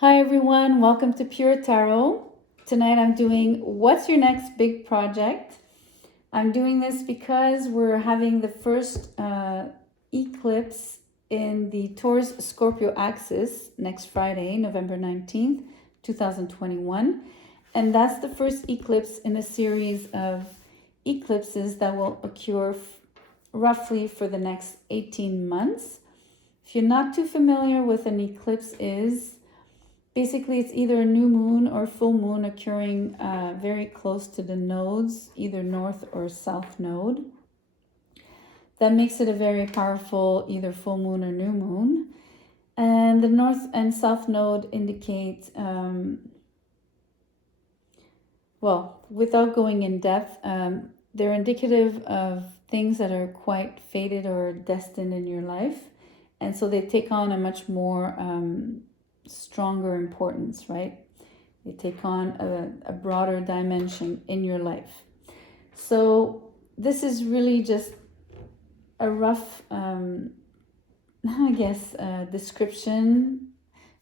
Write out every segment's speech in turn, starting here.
Hi everyone, welcome to Pure Tarot. Tonight I'm doing What's Your Next Big Project? I'm doing this because we're having the first eclipse in the Taurus Scorpio axis next Friday, November 19th, 2021. And that's the first eclipse in a series of eclipses that will occur roughly for the next 18 months. If you're not too familiar with an eclipse is, basically, it's either a new moon or full moon occurring very close to the nodes, either north or south node. That makes it a very powerful either full moon or new moon. And the north and south node indicate, well, without going in depth, they're indicative of things that are quite fated or destined in your life. And so they take on a much more stronger importance, right? They take on a broader dimension in your life. So this is really just a rough, description,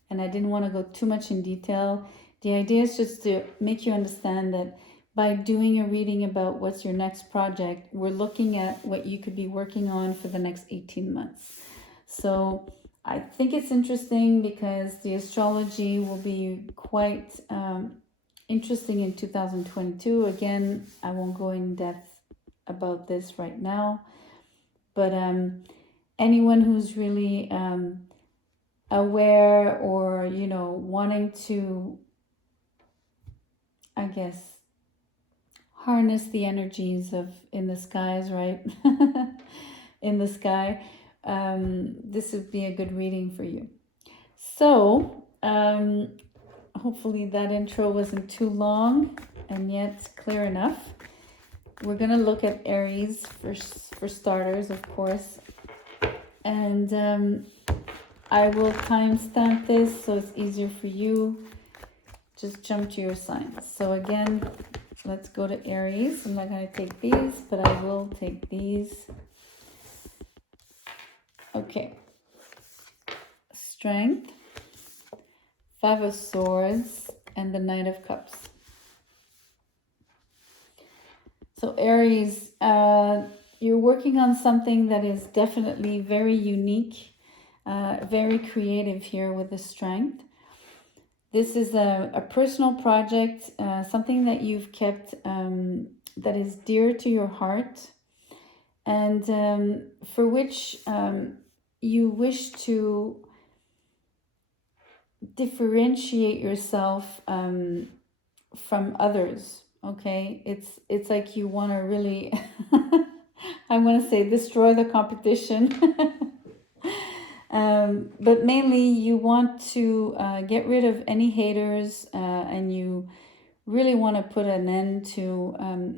and I didn't want to go too much in detail. The idea is just to make you understand that by doing a reading about what's your next project, we're looking at what you could be working on for the next 18 months. So I think it's interesting because the astrology will be quite interesting in 2022. Again, I won't go in depth about this right now, but anyone who's really aware or, wanting to, harness the energies of in the skies, right? In the sky. This would be a good reading for you. So, hopefully that intro wasn't too long and yet clear enough. We're going to look at Aries for starters, of course. And I will timestamp this so it's easier for you. Just jump to your signs. So again, let's go to Aries. I'm not going to take these, but I will take these. Okay. Strength, Five of Swords, and the Knight of Cups. So Aries, you're working on something that is definitely very unique, very creative here with the Strength. This is a personal project, something that you've kept that is dear to your heart, and for which you wish to differentiate yourself from others. Okay, it's like you want to really I want to say destroy the competition. But mainly you want to get rid of any haters, and you really want to put an end to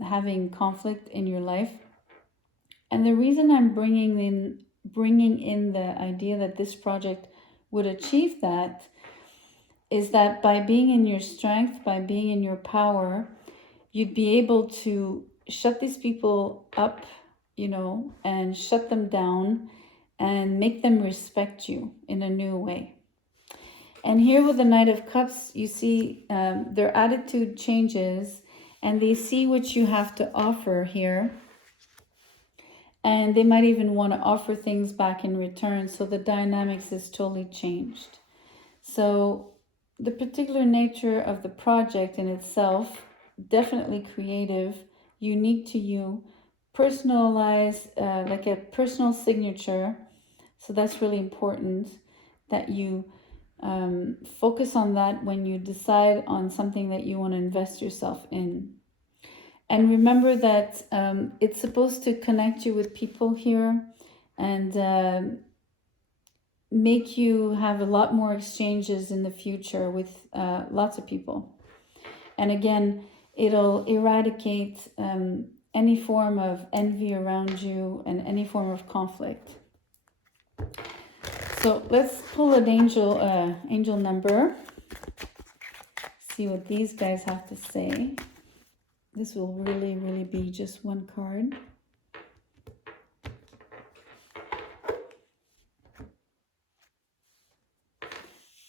having conflict in your life. And the reason I'm bringing in the idea that this project would achieve that is that by being in your strength, by being in your power, you'd be able to shut these people up, and shut them down and make them respect you in a new way. And here with the Knight of Cups, you see their attitude changes and they see what you have to offer here. And they might even want to offer things back in return. So the dynamics is totally changed. So the particular nature of the project in itself, definitely creative, unique to you, personalized, like a personal signature. So that's really important that you focus on that when you decide on something that you want to invest yourself in. And remember that it's supposed to connect you with people here and make you have a lot more exchanges in the future with lots of people. And again, it'll eradicate any form of envy around you and any form of conflict. So let's pull an angel number. See what these guys have to say. This will really, really be just one card.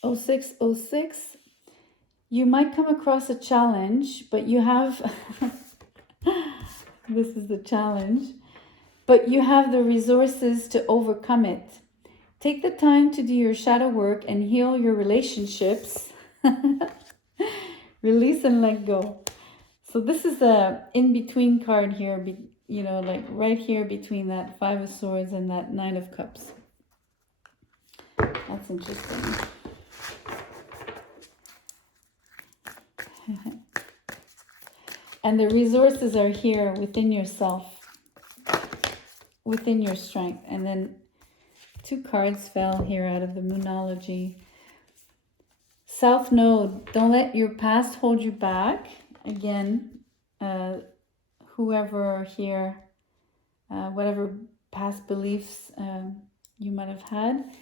0606. You might come across a challenge, but you have, this is the challenge, but you have the resources to overcome it. Take the time to do your shadow work and heal your relationships. Release and let go. So this is the in-between card here, you know, like right here between that Five of Swords and that Nine of Cups. That's interesting. And the resources are here within yourself, within your strength. And then 2 cards fell here out of the Moonology. South Node, don't let your past hold you back. Again, whoever here, whatever past beliefs you might have had.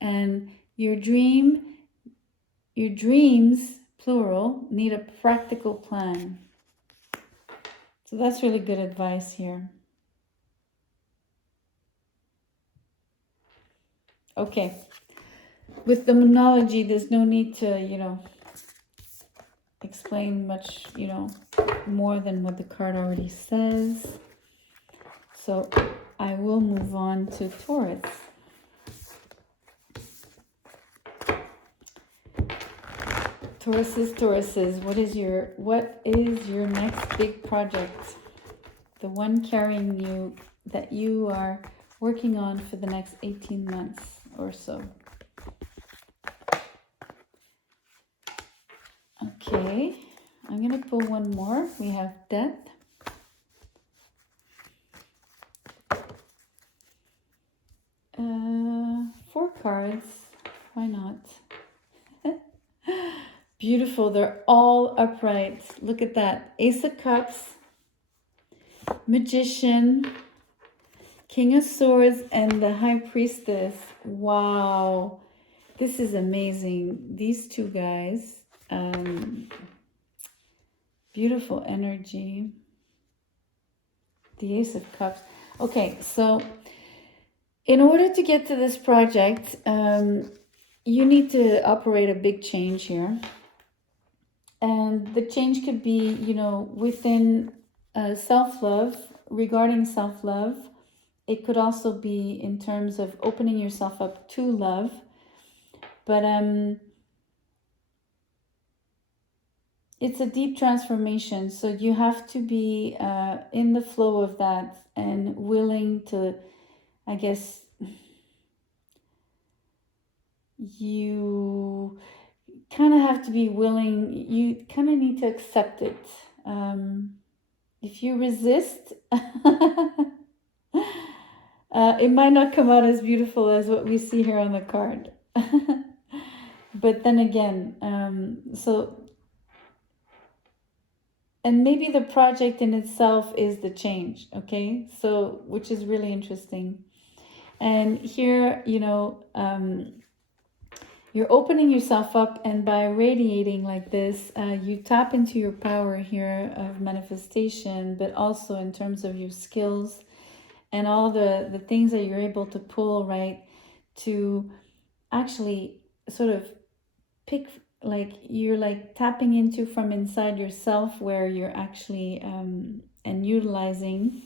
And your dreams, plural, need a practical plan. So that's really good advice here. Okay. With the Moonology, there's no need to, you know, explain much, you know, more than what the card already says. So I will move on to Taurus. Tauruses, what is your next big project? The one carrying you, that you are working on for the next 18 months or so. Okay, I'm going to pull one more. We have Death. Four cards. Why not? Beautiful. They're all upright. Look at that. Ace of Cups, Magician, King of Swords, and the High Priestess. Wow. This is amazing. These 2 guys. Beautiful energy. The Ace of Cups. Okay, so in order to get to this project, you need to operate a big change here. And the change could be, you know, within self-love, regarding self-love. It could also be in terms of opening yourself up to love. But it's a deep transformation. So you have to be in the flow of that and willing to, I guess, you kind of have to be willing, you kind of need to accept it. If you resist, it might not come out as beautiful as what we see here on the card. But then again, and maybe the project in itself is the change, okay? So, which is really interesting. And here, you know, you're opening yourself up, and by radiating like this, you tap into your power here of manifestation, but also in terms of your skills and all the things that you're able to pull, right, to actually sort of pick, like you're like tapping into from inside yourself, where you're actually and utilizing.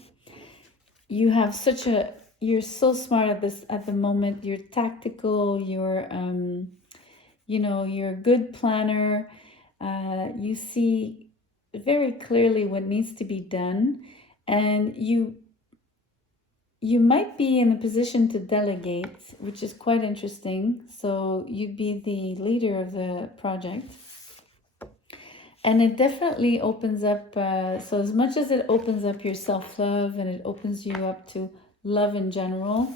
You have you're so smart at this at the moment. You're tactical, you're you know, you're a good planner. You see very clearly what needs to be done, and you might be in a position to delegate, which is quite interesting. So you'd be the leader of the project. And it definitely opens up, so as much as it opens up your self-love and it opens you up to love in general,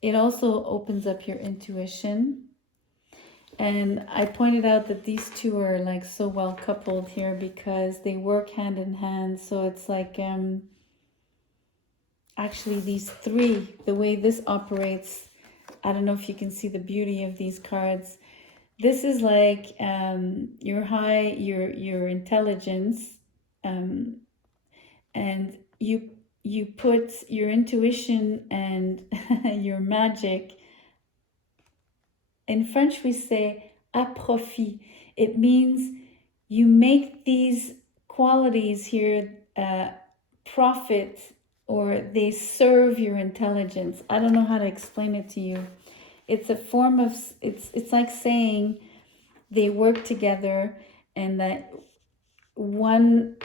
it also opens up your intuition. And I pointed out that these 2 are like so well coupled here because they work hand in hand. So it's like, actually these 3, the way this operates, I don't know if you can see the beauty of these cards. This is like your intelligence, and you put your intuition and your magic. In French we say à profit. It means you make these qualities here profit, or they serve your intelligence. I don't know how to explain it to you. It's a form of, it's like saying they work together, and that one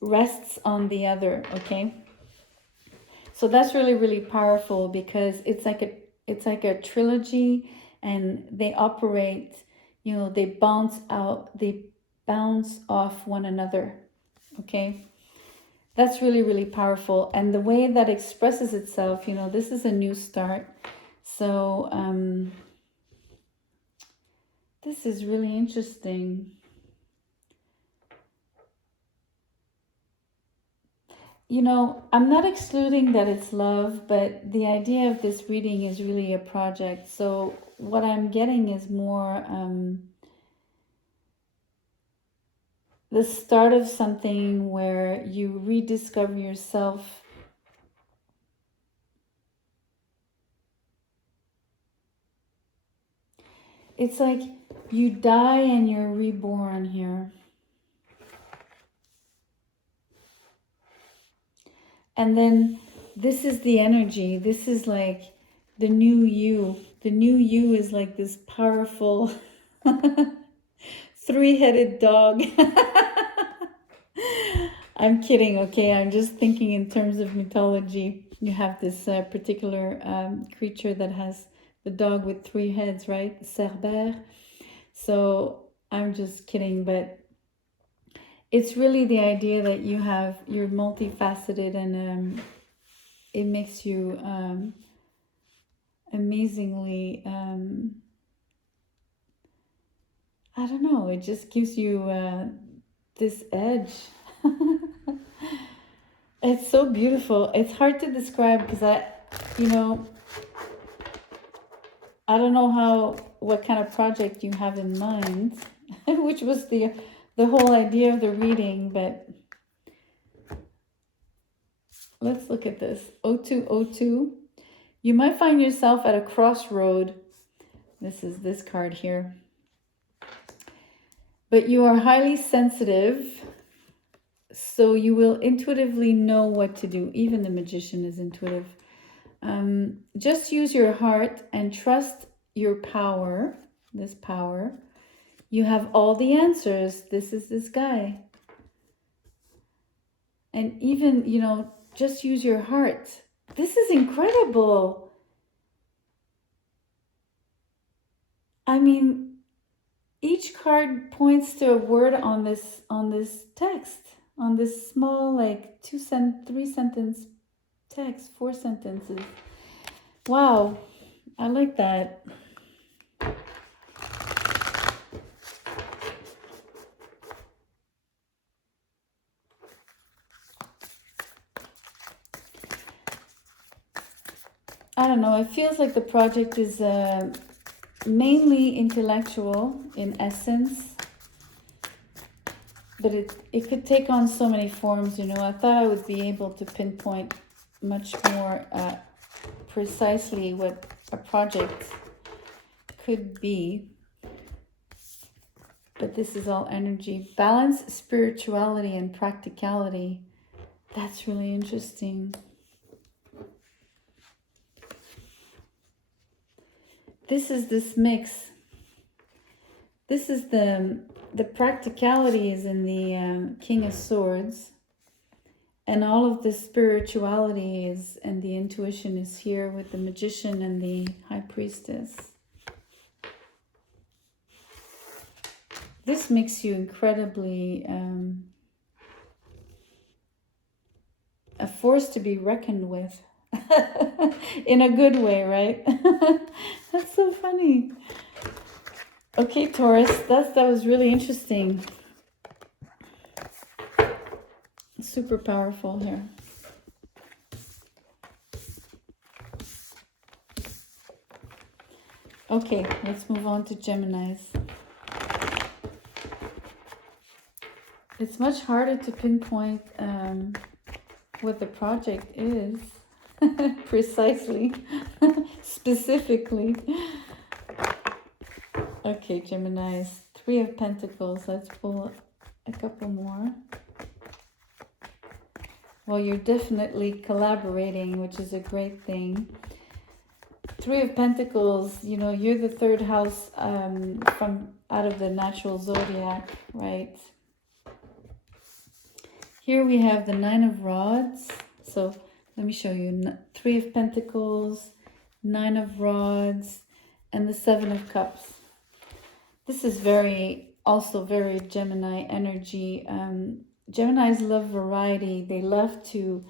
rests on the other, okay? So that's really, really powerful, because it's like a trilogy, and they operate, you know, they bounce off one another, okay? That's really, really powerful. And the way that expresses itself, you know, this is a new start. So this is really interesting. You know, I'm not excluding that it's love, but the idea of this reading is really a project. So what I'm getting is more the start of something where you rediscover yourself. It's like you die and you're reborn here. And then this is the energy. This is like the new you. The new you is like this powerful three-headed dog. I'm kidding, okay? I'm just thinking in terms of mythology. You have this particular creature that has the dog with three heads, right? Cerbère. So I'm just kidding, but it's really the idea that you're multifaceted, and it makes you amazingly, I don't know, it just gives you this edge. It's so beautiful. It's hard to describe, because I don't know what kind of project you have in mind, which was the whole idea of the reading, but let's look at this. 0202. You might find yourself at a crossroad. This is this card here. But you are highly sensitive, so you will intuitively know what to do. Even the magician is intuitive. Just use your heart and trust your power. This power. You have all the answers. This is this guy. And even, just use your heart. This is incredible. I mean, each card points to a word on this text, on this small, like 3 sentence text, 4 sentences. Wow, I like that. I don't know, it feels like the project is mainly intellectual in essence, but it could take on so many forms, I thought I would be able to pinpoint much more precisely what a project could be, but this is all energy. Balance, spirituality, and practicality. That's really interesting. This is this mix. This is the practicality is in the King of Swords, and all of the spirituality is, and the intuition is here with the Magician and the High Priestess. This makes you incredibly a force to be reckoned with. In a good way, right? That's so funny. Okay, Taurus, that was really interesting. Super powerful here. Okay, let's move on to Geminis. It's much harder to pinpoint what the project is. Precisely, specifically. Okay, Geminis, Three of Pentacles. Let's pull a couple more. Well, you're definitely collaborating, which is a great thing. Three of Pentacles, you know, you're the third house from out of the natural zodiac, right? Here we have the Nine of Rods. So let me show you. Three of Pentacles, Nine of Rods, and the Seven of Cups. This is also very Gemini energy. Geminis love variety. They love to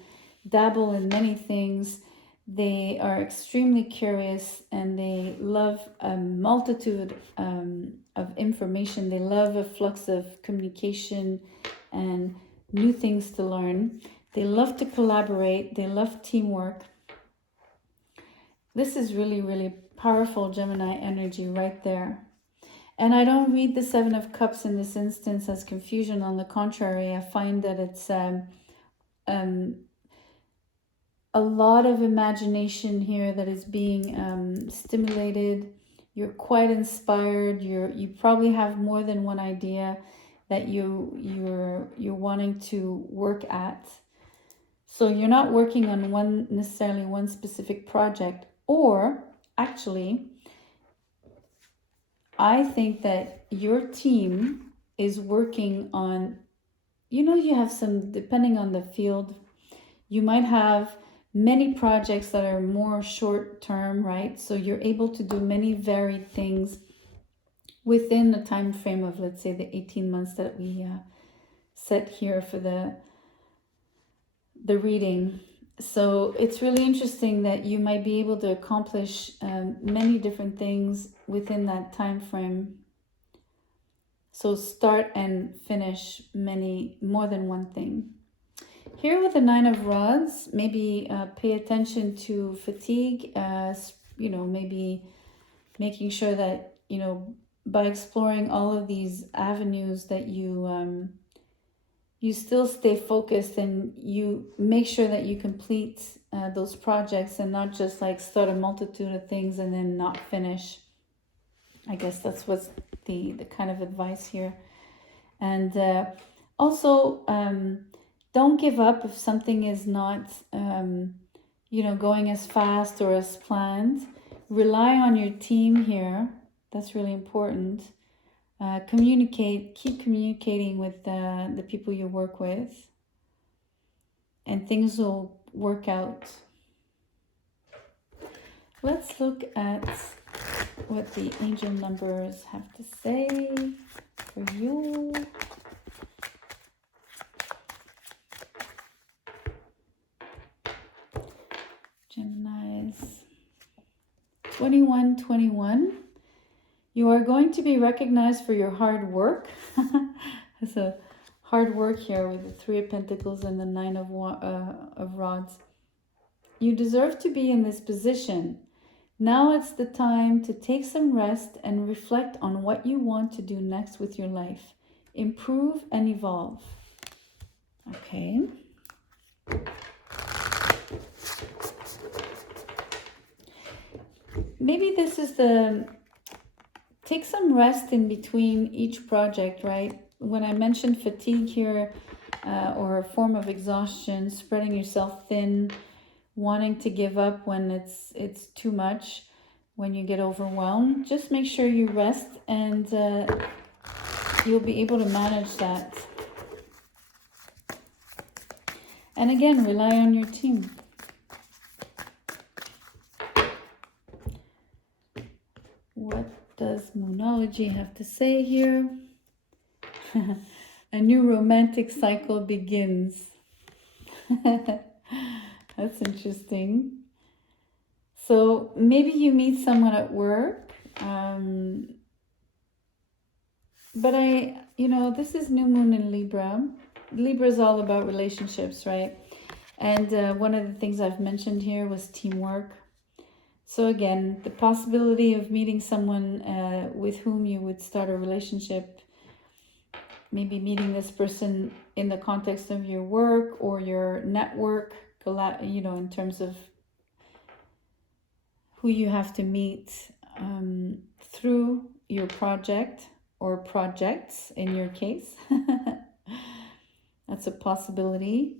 dabble in many things. They are extremely curious and they love a multitude of information. They love a flux of communication and new things to learn. They love to collaborate. They love teamwork. This is really, really powerful Gemini energy right there. And I don't read the Seven of Cups in this instance as confusion. On the contrary, I find that it's a lot of imagination here that is being stimulated. You're quite inspired. You probably have more than one idea that you're wanting to work at. So you're not working on necessarily one specific project, or actually, I think that your team is working on, you have some, depending on the field, you might have many projects that are more short term, right? So you're able to do many varied things within the time frame of, let's say, the 18 months that we set here for the reading. So it's really interesting that you might be able to accomplish many different things within that time frame. So start and finish more than one thing. Here with the Nine of Rods, maybe pay attention to fatigue, maybe making sure that, by exploring all of these avenues that you still stay focused and you make sure that you complete those projects and not just like start a multitude of things and then not finish. I guess that's what's the kind of advice here. And also, don't give up if something is not, going as fast or as planned. Rely on your team here. That's really important. Keep communicating with the people you work with, and things will work out. Let's look at what the angel numbers have to say for you. Geminis. 2121. You are going to be recognized for your hard work. There's a hard work here with the Three of Pentacles and the Nine of Rods. You deserve to be in this position. Now it's the time to take some rest and reflect on what you want to do next with your life. Improve and evolve. Okay. Maybe this is take some rest in between each project, right? When I mentioned fatigue here, or a form of exhaustion, spreading yourself thin, wanting to give up when it's too much, when you get overwhelmed, just make sure you rest and you'll be able to manage that. And again, rely on your team. What does Moonology have to say here? A new romantic cycle begins. That's interesting. So maybe you meet someone at work, but this is new moon in Libra. Libra is all about relationships, right? And one of the things I've mentioned here was teamwork. So again, the possibility of meeting someone with whom you would start a relationship, maybe meeting this person in the context of your work or your network, in terms of who you have to meet through, your project or projects in your case. That's a possibility.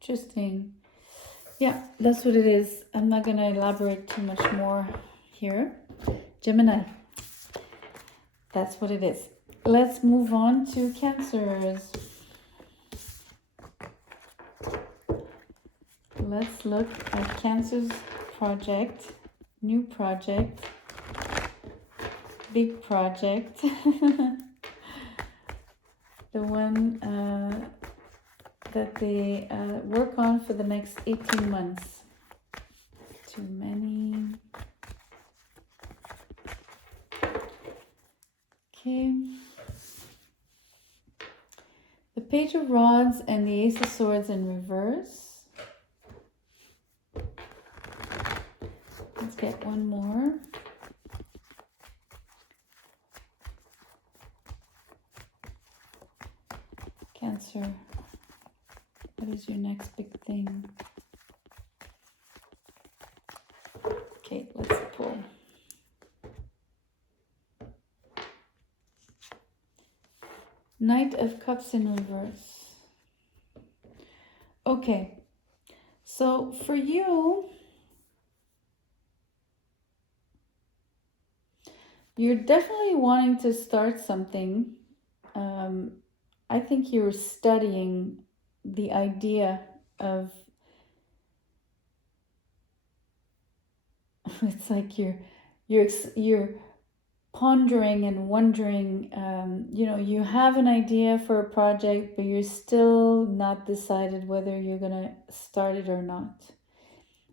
Interesting. Yeah, that's what it is. I'm not going to elaborate too much more here. Gemini. That's what it is. Let's move on to Cancers. Let's look at Cancer's project, new project, big project. The one that they work on for the next 18 months. Too many. Okay. The Page of Rods and the Ace of Swords in reverse. Let's get one more. Cancer. What is your next big thing? Okay, let's pull. Knight of Cups in reverse. Okay, so for you, you're definitely wanting to start something. I think you're studying the idea of, it's like you're pondering and wondering, you have an idea for a project, but you're still not decided whether you're gonna start it or not,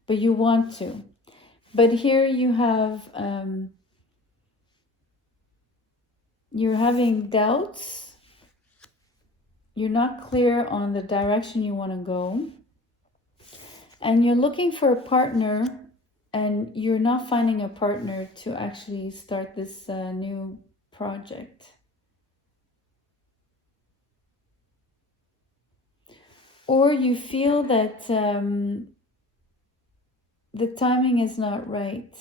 but you want to. But here you have, you're having doubts. You're not clear on the direction you want to go. And you're looking for a partner, and you're not finding a partner to actually start this new project. Or you feel that the timing is not right.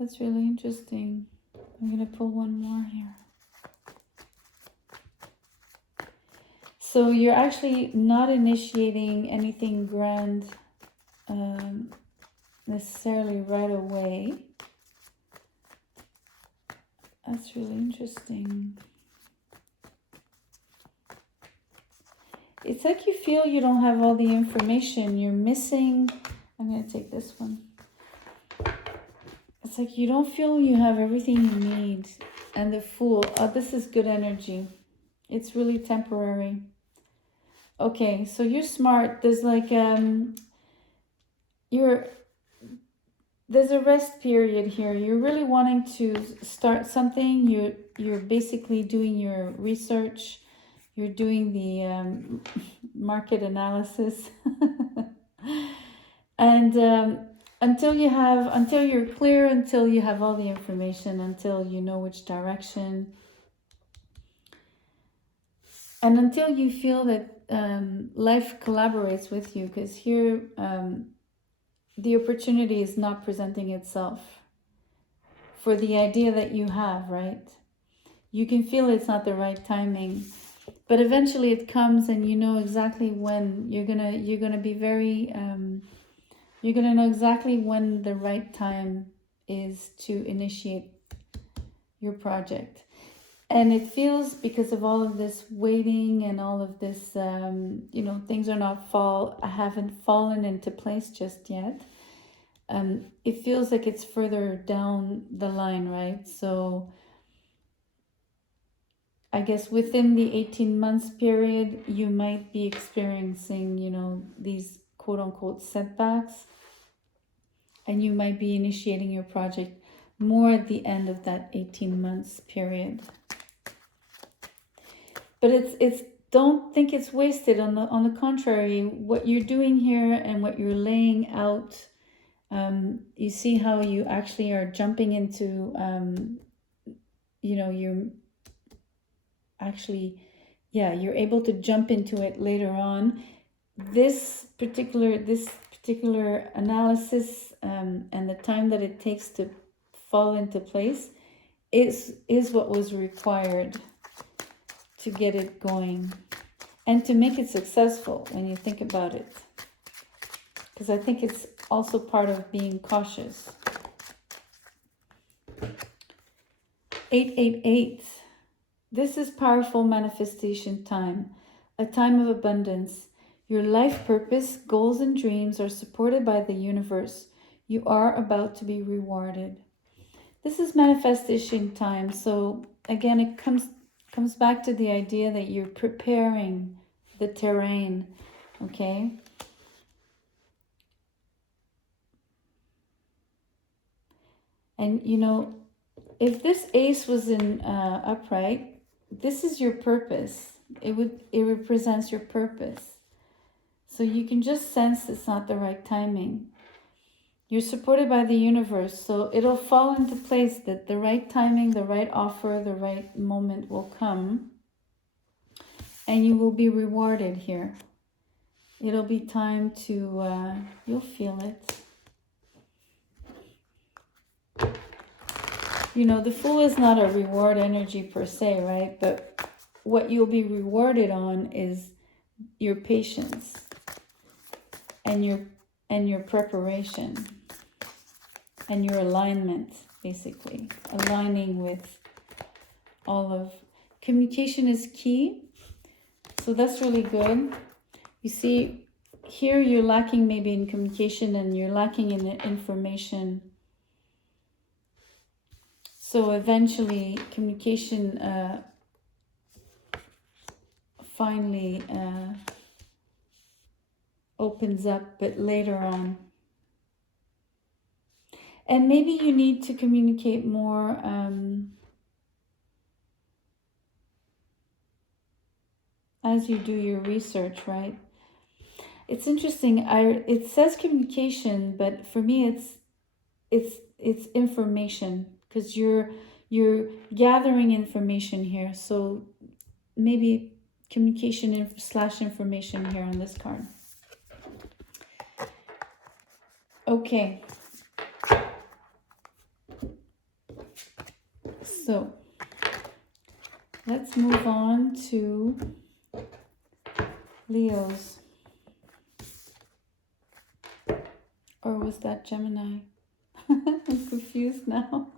That's really interesting. I'm going to pull one more here. So you're actually not initiating anything grand necessarily right away. That's really interesting. It's like you feel you don't have all the information. You're missing. I'm going to take this one. It's like you don't feel you have everything you need. And the Fool. Oh, this is good energy. It's really temporary. Okay, so you're smart. There's like there's a rest period here. You're really wanting to start something. You're basically doing your research. You're doing the market analysis. And until you're clear, until you have all the information, until you know which direction, and until you feel that life collaborates with you, because here the opportunity is not presenting itself for the idea that you have, right? You can feel it's not the right timing, but eventually it comes, and you know exactly when. You're gonna be very you're gonna know exactly when the right time is to initiate your project. And it feels, because of all of this waiting and all of this, things haven't fallen into place just yet. It feels like it's further down the line, right? So I guess within the 18 months period, you might be experiencing, these quote unquote setbacks, and you might be initiating your project more at the end of that 18 months period. But it's don't think it's wasted. On the contrary, what you're doing here and what you're laying out, you see how you actually are jumping into you know, you're actually, yeah, you're able to jump into it later on. This particular analysis, and the time that it takes to fall into place is what was required to get it going and to make it successful when you think about it. Because I think it's also part of being cautious. 888. This is powerful manifestation time, a time of abundance. Your life purpose, goals, and dreams are supported by the universe. You are about to be rewarded. This is manifestation time. So again, it comes back to the idea that you're preparing the terrain, okay? And you know, if this ace was in upright, this is your purpose. It represents your purpose. So you can just sense it's not the right timing. You're supported by the universe, so it'll fall into place that the right timing, the right offer, the right moment will come, and you will be rewarded here. It'll be time to, you'll feel it. You know, the Fool is not a reward energy per se, right? But what you'll be rewarded on is your patience and your preparation and your alignment, basically. Aligning with all of... Communication is key, so that's really good. You see, here you're lacking maybe in communication and you're lacking in information. So eventually communication finally opens up, but later on. And maybe you need to communicate more as you do your research, right? It's interesting. It says communication, but for me it's information, because you're gathering information here. So maybe communication slash information here on this card. Okay. So let's move on to Leo's. Or was that Gemini? I'm confused now.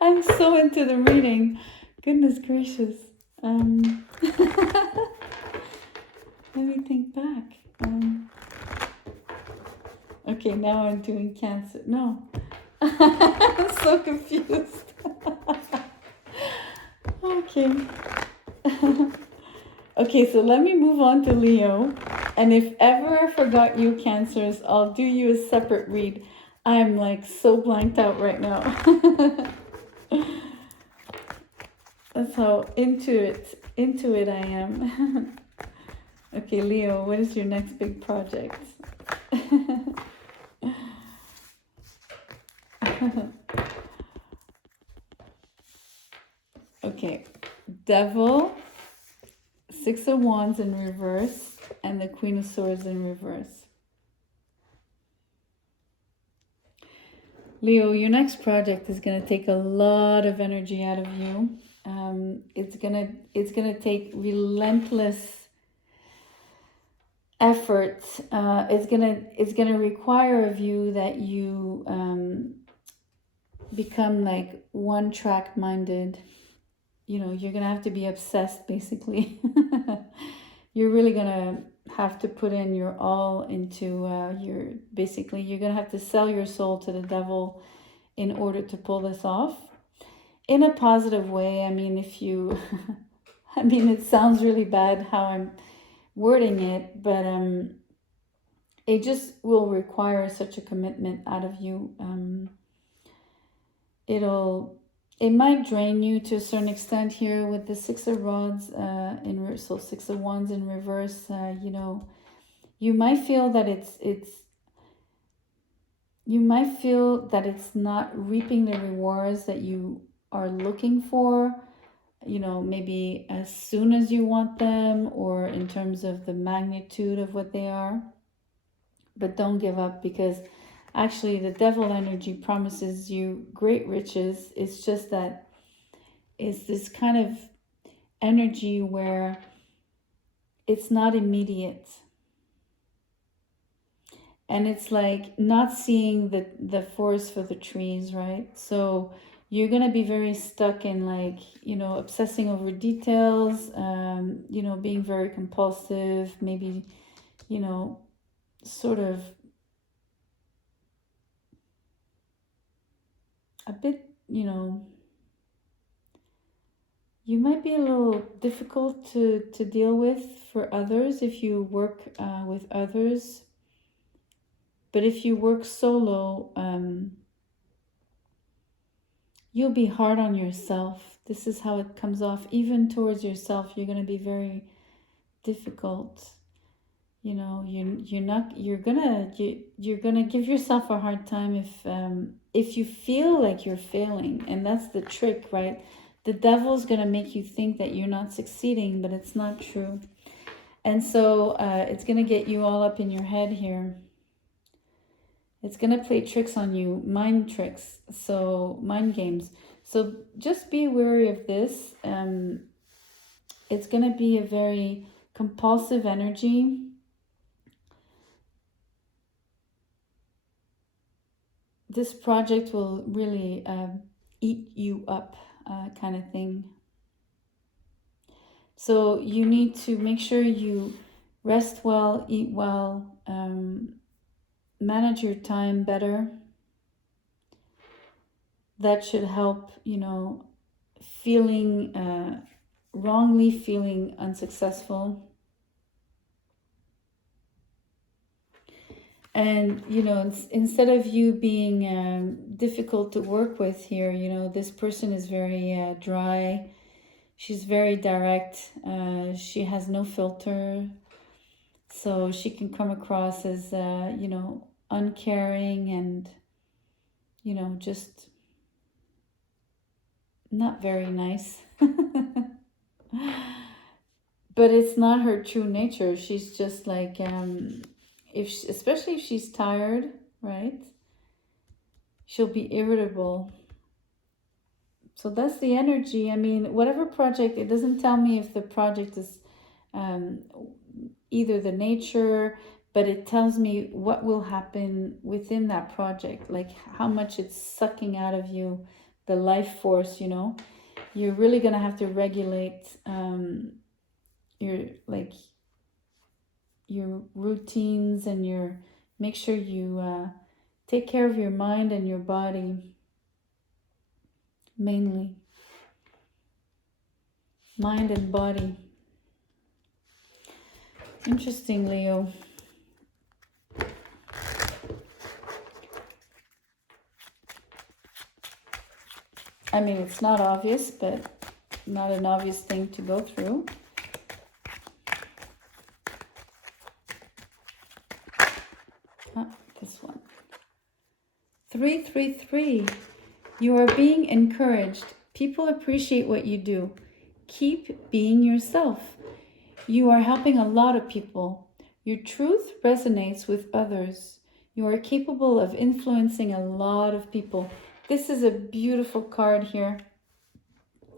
I'm so into the reading. Goodness gracious. Let me think back. Okay, now I'm doing Cancer. No. I'm so confused. Okay. Okay, so let me move on to Leo. And if ever I forgot you, Cancers, I'll do you a separate read. I'm like so blanked out right now. That's how into it I am. Okay, Leo, what is your next big project? Okay, Devil, Six of Wands in reverse, and the Queen of Swords in reverse. Leo, your next project is going to take a lot of energy out of you. It's gonna take relentless effort. It's gonna require of you that you become like one-track minded. You know, you're gonna have to be obsessed, basically. You're really gonna have to put in your all into you're gonna have to sell your soul to the devil in order to pull this off in a positive way. I mean, if you I mean, it sounds really bad how I'm wording it, but it just will require such a commitment out of you. It might drain you to a certain extent here with the Six of Rods in reverse, so Six of Wands in reverse. You know, you might feel that it's you might feel that it's not reaping the rewards that you are looking for, you know, maybe as soon as you want them or in terms of the magnitude of what they are. But don't give up, because actually the devil energy promises you great riches. It's just that it's this kind of energy where it's not immediate. And it's like not seeing the forest for the trees, right? So you're going to be very stuck in, like, you know, obsessing over details, you know, being very compulsive, maybe, you know, sort of a bit, you know, you might be a little difficult to deal with for others if you work with others. But if you work solo, you'll be hard on yourself. This is how it comes off. Even towards yourself, you're going to be very difficult. You know, you're gonna give yourself a hard time if you feel like you're failing. And that's the trick, right? The devil's gonna make you think that you're not succeeding, but it's not true. And so it's gonna get you all up in your head here. It's going to play tricks on you, mind tricks, so mind games. So just be wary of this. It's going to be a very compulsive energy. This project will really eat you up, kind of thing. So you need to make sure you rest well, eat well, manage your time better. That should help, you know, wrongly feeling unsuccessful. And, you know, instead of you being difficult to work with here, you know, this person is very dry. She's very direct. She has no filter. So she can come across as, you know, uncaring and, you know, just not very nice. But it's not her true nature. She's just like, especially if she's tired, right? She'll be irritable. So that's the energy. I mean, whatever project, it doesn't tell me if the project is either the nature, but it tells me what will happen within that project, like how much it's sucking out of you, the life force, you know. You're really going to have to regulate your routines and make sure you take care of your mind and your body, mainly mind and body. Interesting, Leo. I mean, it's not obvious, but not an obvious thing to go through. This one. 333. You are being encouraged. People appreciate what you do. Keep being yourself. You are helping a lot of people. Your truth resonates with others. You are capable of influencing a lot of people. This is a beautiful card here.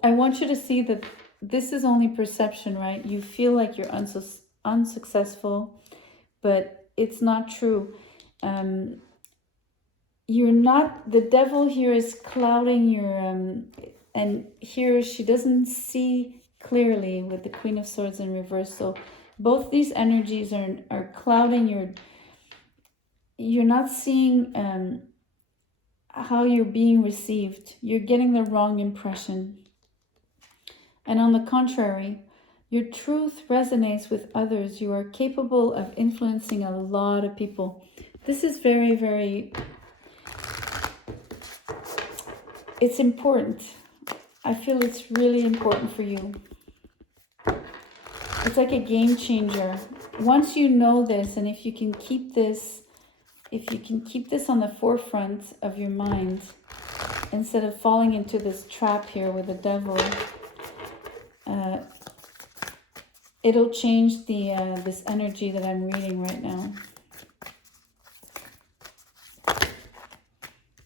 I want you to see that this is only perception, right? You feel like you're unsuccessful, but it's not true. You're not, the devil here is clouding your, and here she doesn't see clearly with the Queen of Swords in reverse. So both these energies are clouding you're not seeing how you're being received. You're getting the wrong impression. And on the contrary, your truth resonates with others. You are capable of influencing a lot of people. This is very, very, it's important. I feel it's really important for you. It's like a game changer. Once you know this, and if you can keep this, if you can keep this on the forefront of your mind, instead of falling into this trap here with the devil, it'll change the this energy that I'm reading right now.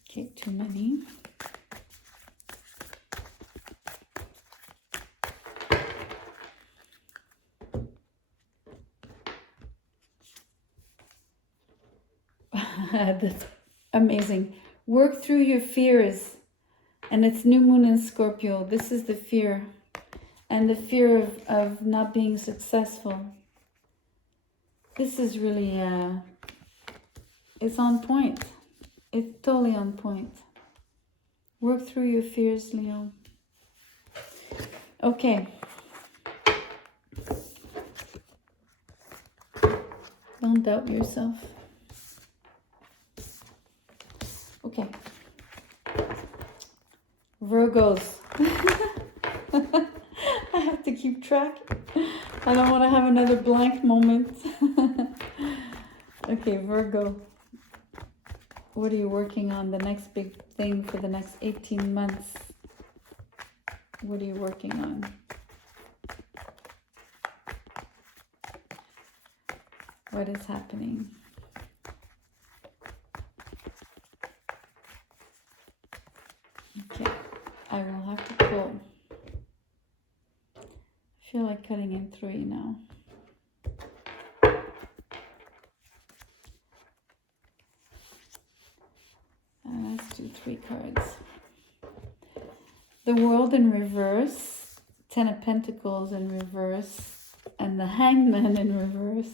Okay, too many. That's amazing. Work through your fears. And it's new moon in Scorpio. This is the fear. And the fear of not being successful. This is really, it's on point. It's totally on point. Work through your fears, Leo. Okay. Don't doubt yourself. Okay. Virgos. I have to keep track. I don't want to have another blank moment. Okay, Virgo. What are you working on? The next big thing for the next 18 months. What are you working on? What is happening? Okay, I will have to pull. I feel like cutting in 3 now. Let's do 3 cards. The World in reverse, 10 of Pentacles in reverse, and the Hangman in reverse.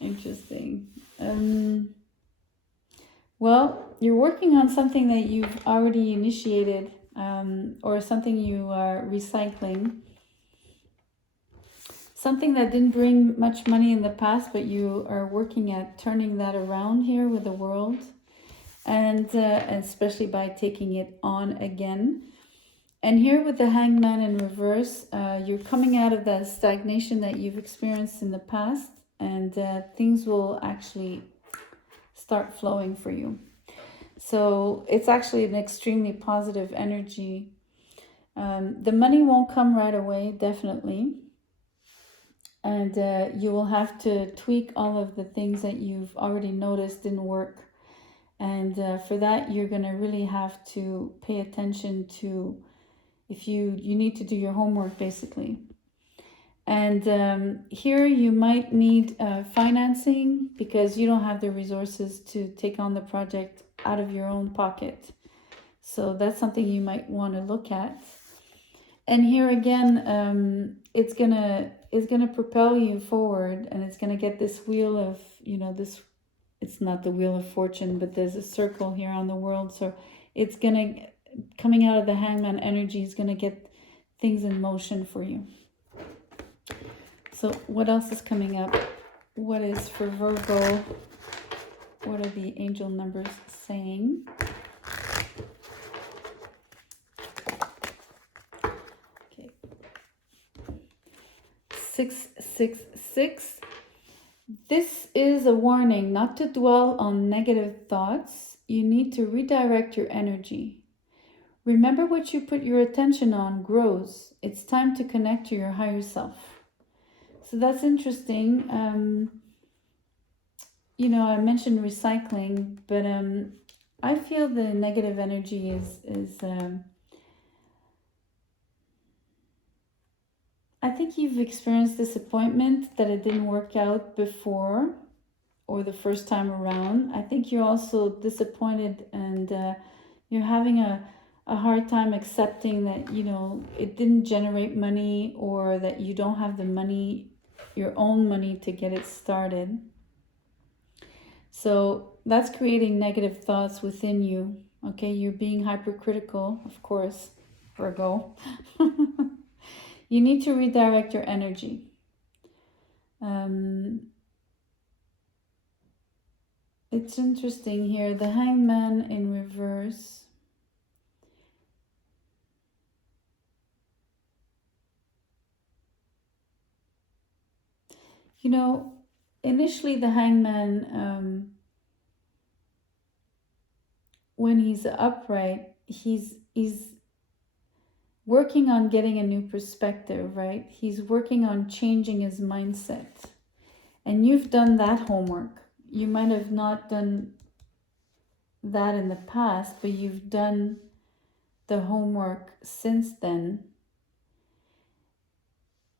Interesting. Well, you're working on something that you've already initiated, or something you are recycling. Something that didn't bring much money in the past, but you are working at turning that around here with the World. And especially by taking it on again. And here with the Hangman in reverse, you're coming out of that stagnation that you've experienced in the past, and things will actually start flowing for you. So it's actually an extremely positive energy. The money won't come right away, definitely. And you will have to tweak all of the things that you've already noticed didn't work. And for that, you're going to really have to pay attention to, if you need to do your homework, basically. And here you might need financing, because you don't have the resources to take on the project out of your own pocket. So that's something you might want to look at. And here again, it's gonna propel you forward, and it's gonna get this wheel of, this. It's not the Wheel of Fortune, but there's a circle here on the World. So it's coming out of the Hangman energy is gonna get things in motion for you. So what else is coming up? What is for Virgo? What are the angel numbers saying? Okay. 666. This is a warning not to dwell on negative thoughts. You need to redirect your energy. Remember, what you put your attention on grows. It's time to connect to your higher self. So that's interesting. I mentioned recycling, but I feel the negative energy is I think you've experienced disappointment that it didn't work out before, or the first time around. I think you're also disappointed, and you're having a hard time accepting that, it didn't generate money, or that you don't have the money, your own money, to get it started. So that's creating negative thoughts within you. Okay, you're being hypercritical, of course, Virgo. You need to redirect your energy. It's interesting here, the Hangman in reverse. initially the Hangman, when he's upright, he's working on getting a new perspective, right? He's working on changing his mindset. And you've done that homework. You might have not done that in the past, but you've done the homework since then.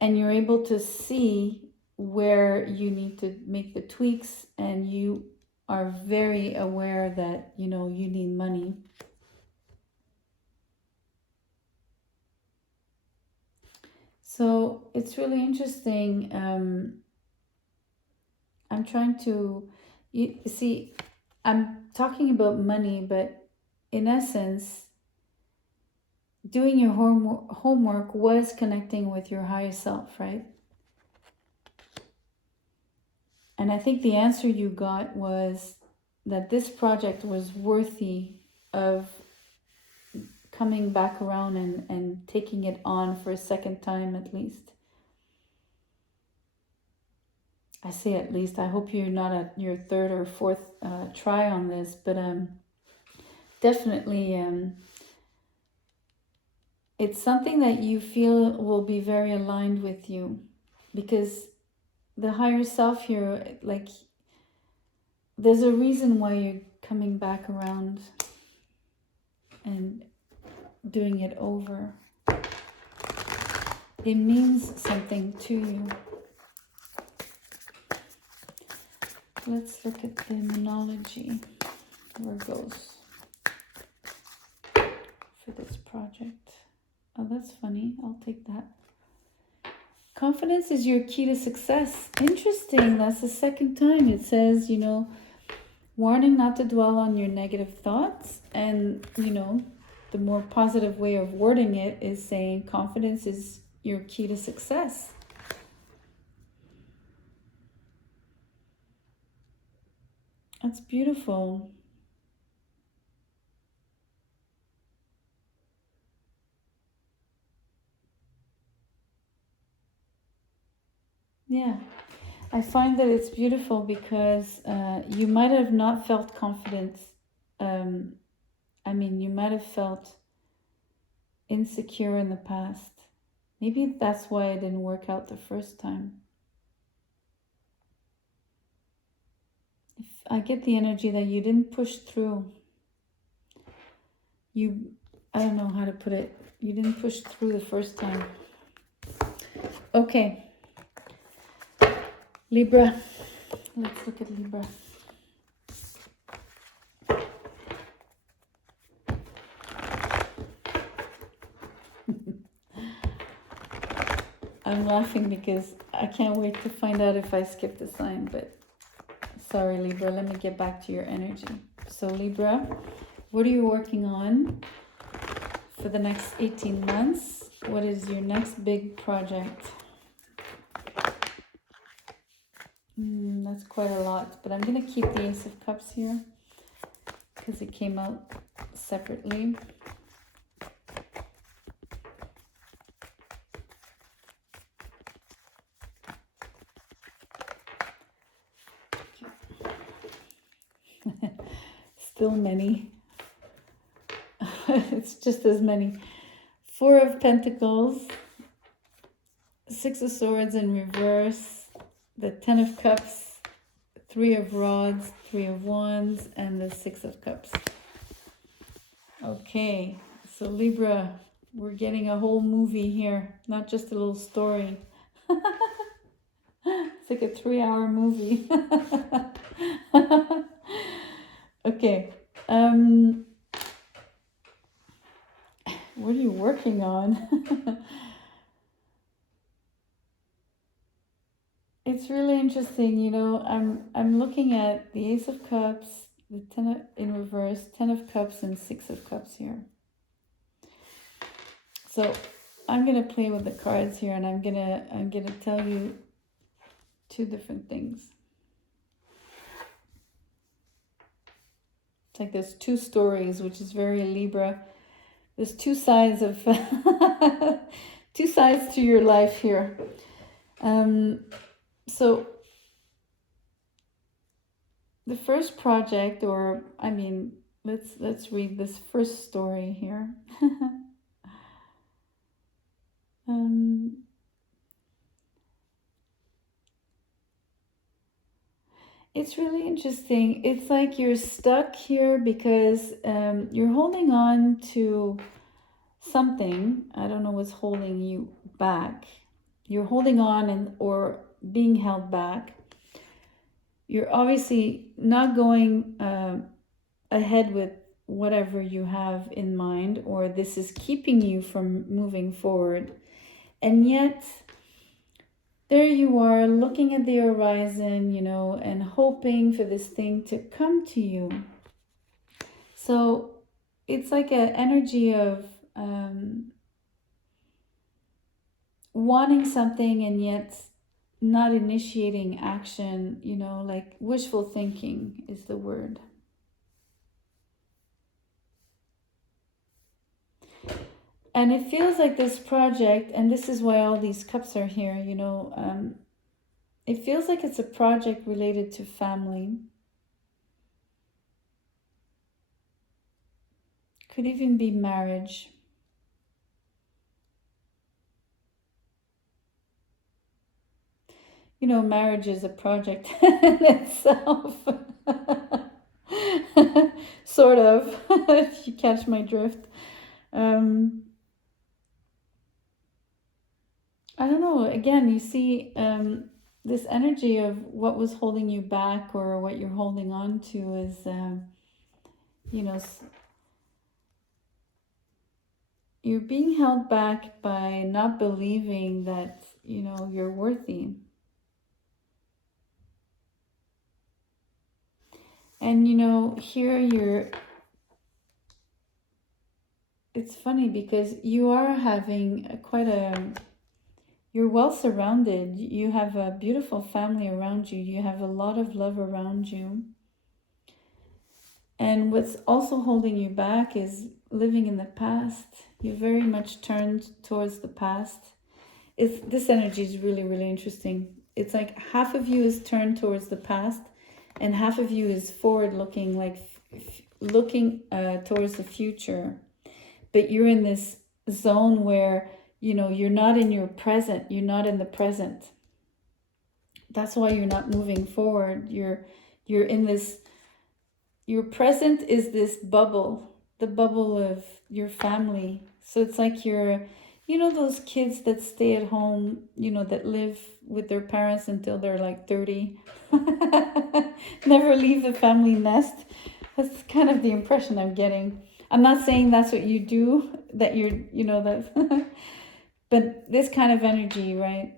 And you're able to see where you need to make the tweaks, and you are very aware that, you know, you need money. So it's really interesting. I'm trying to, you see, I'm talking about money, but in essence, doing your homework was connecting with your higher self, right? And I think the answer you got was that this project was worthy of coming back around and taking it on for a second time at least. I say at least, I hope you're not at your third or fourth try on this, but definitely it's something that you feel will be very aligned with you, because the higher self here, like, there's a reason why you're coming back around and doing it over. It means something to you. Let's look at the numerology, Virgos, for this project. Oh, that's funny. I'll take that. Confidence is your key to success. Interesting. That's the second time it says, you know, warning not to dwell on your negative thoughts. And, you know, the more positive way of wording it is saying confidence is your key to success. That's beautiful. Yeah, I find that it's beautiful because you might have not felt confident. I mean, you might have felt insecure in the past. Maybe that's why it didn't work out the first time. If I get the energy that you didn't push through. I don't know how to put it. You didn't push through the first time. Okay. Libra. Let's look at Libra. I'm laughing because I can't wait to find out if I skipped a sign, but sorry, Libra, let me get back to your energy. So Libra, what are you working on for the next 18 months? What is your next big project? That's quite a lot, but I'm going to keep the Ace of Cups here because it came out separately. Still many. It's just as many. Four of Pentacles, Six of Swords in reverse, the Ten of Cups, Three of Rods, Three of Wands, and the Six of Cups. Okay, so Libra, we're getting a whole movie here, not just a little story. It's like a 3-hour movie. Okay. What are you working on? It's really interesting, you know. I'm looking at the Ace of Cups, the Ten in reverse, Ten of Cups, and Six of Cups here. So I'm gonna play with the cards here, and I'm gonna tell you two different things. It's like there's two stories, which is very Libra. There's two sides of two sides to your life here. So the first project, or I mean, let's read this first story here. um, it's really interesting. It's like you're stuck here because you're holding on to something. I don't know what's holding you back. You're holding on and or being held back. You're obviously not going ahead with whatever you have in mind, or this is keeping you from moving forward. And yet, there you are looking at the horizon, you know, and hoping for this thing to come to you. So it's like an energy of wanting something and yet not initiating action, you know, like wishful thinking is the word. And it feels like this project, and this is why all these cups are here, you know, it feels like it's a project related to family. Could even be marriage. You know, marriage is a project in itself. Sort of, if you catch my drift. I don't know, again, you see this energy of what was holding you back or what you're holding on to is, you know, you're being held back by not believing that, you know, you're worthy. And, you know, here it's funny because you are having you're well surrounded. You have a beautiful family around you. You have a lot of love around you. And what's also holding you back is living in the past. You very much turned towards the past. This energy is really, really interesting. It's like half of you is turned towards the past and half of you is forward looking, like looking towards the future. But you're in this zone where, you know, you're not in your present. You're not in the present. That's why you're not moving forward. You're in this, your present is this bubble, the bubble of your family. So it's like you're, you know, those kids that stay at home, you know, that live with their parents until they're like 30. Never leave the family nest. That's kind of the impression I'm getting. I'm not saying that's what you do, that you're, you know, that, but this kind of energy, right?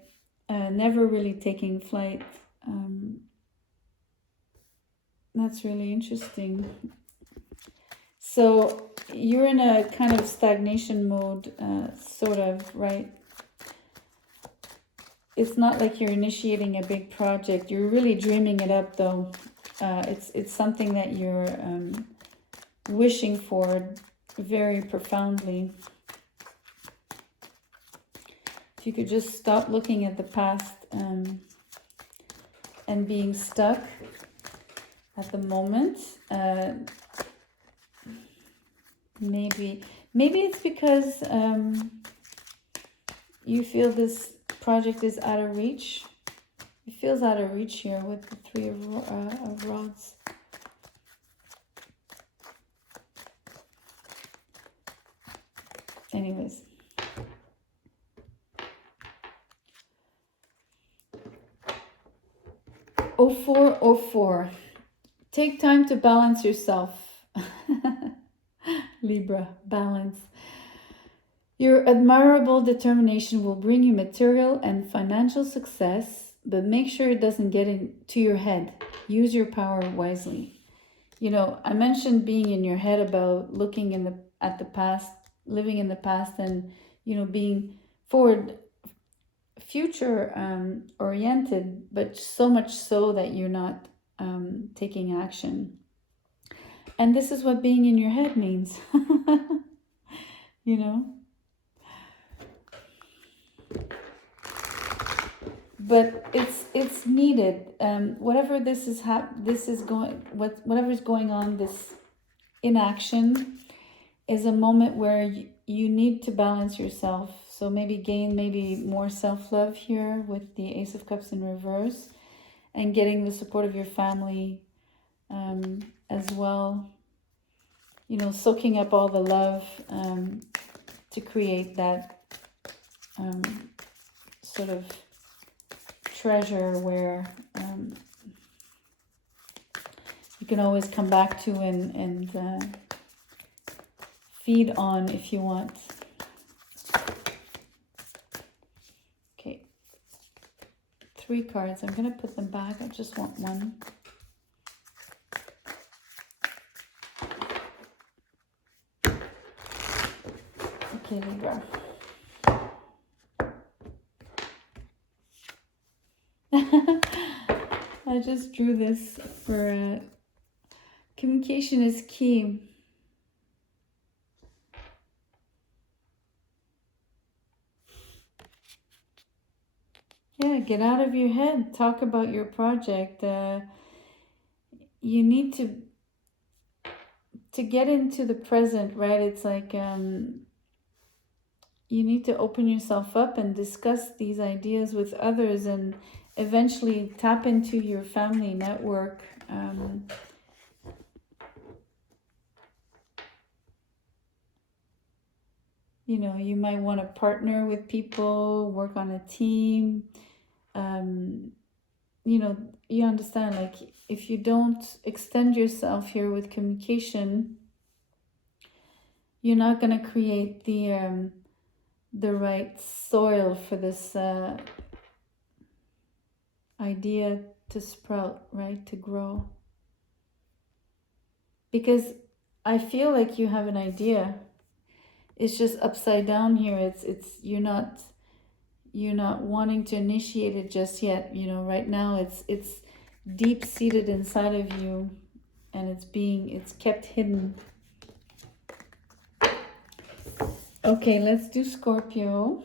Never really taking flight. That's really interesting. So you're in a kind of stagnation mode, sort of, right? It's not like you're initiating a big project. You're really dreaming it up, though. It's something that you're wishing for very profoundly. If you could just stop looking at the past and being stuck at the moment. Maybe it's because you feel this project is out of reach. It feels out of reach here with the Three of Rods. Anyways. Oh, 404. Take time to balance yourself. Libra, balance. Your admirable determination will bring you material and financial success, but make sure it doesn't get into your head. Use your power wisely. You know, I mentioned being in your head about looking at the past, living in the past, and, you know, being forward, future oriented, but so much so that you're not taking action. And this is what being in your head means. You know, but it's needed. Whatever whatever's going on, this inaction is a moment where you need to balance yourself. So maybe more self-love here with the Ace of Cups in reverse, and getting the support of your family as well. You know, soaking up all the love to create that sort of treasure where you can always come back to and feed on if you want. Okay, 3 cards. I'm going to put them back. I just want one. Okay, Libra. I just drew this for communication is key. Yeah, get out of your head. Talk about your project. You need to get into the present, right? It's like you need to open yourself up and discuss these ideas with others, and eventually tap into your family network. You know, you might want to partner with people, work on a team. You know, you understand, like, if you don't extend yourself here with communication, you're not going to create the right soil for this idea to sprout, right, to grow. Because I feel like you have an idea. It's just upside down here. It's you're not wanting to initiate it just yet. You know, right now it's deep seated inside of you, and it's kept hidden. Okay, let's do Scorpio.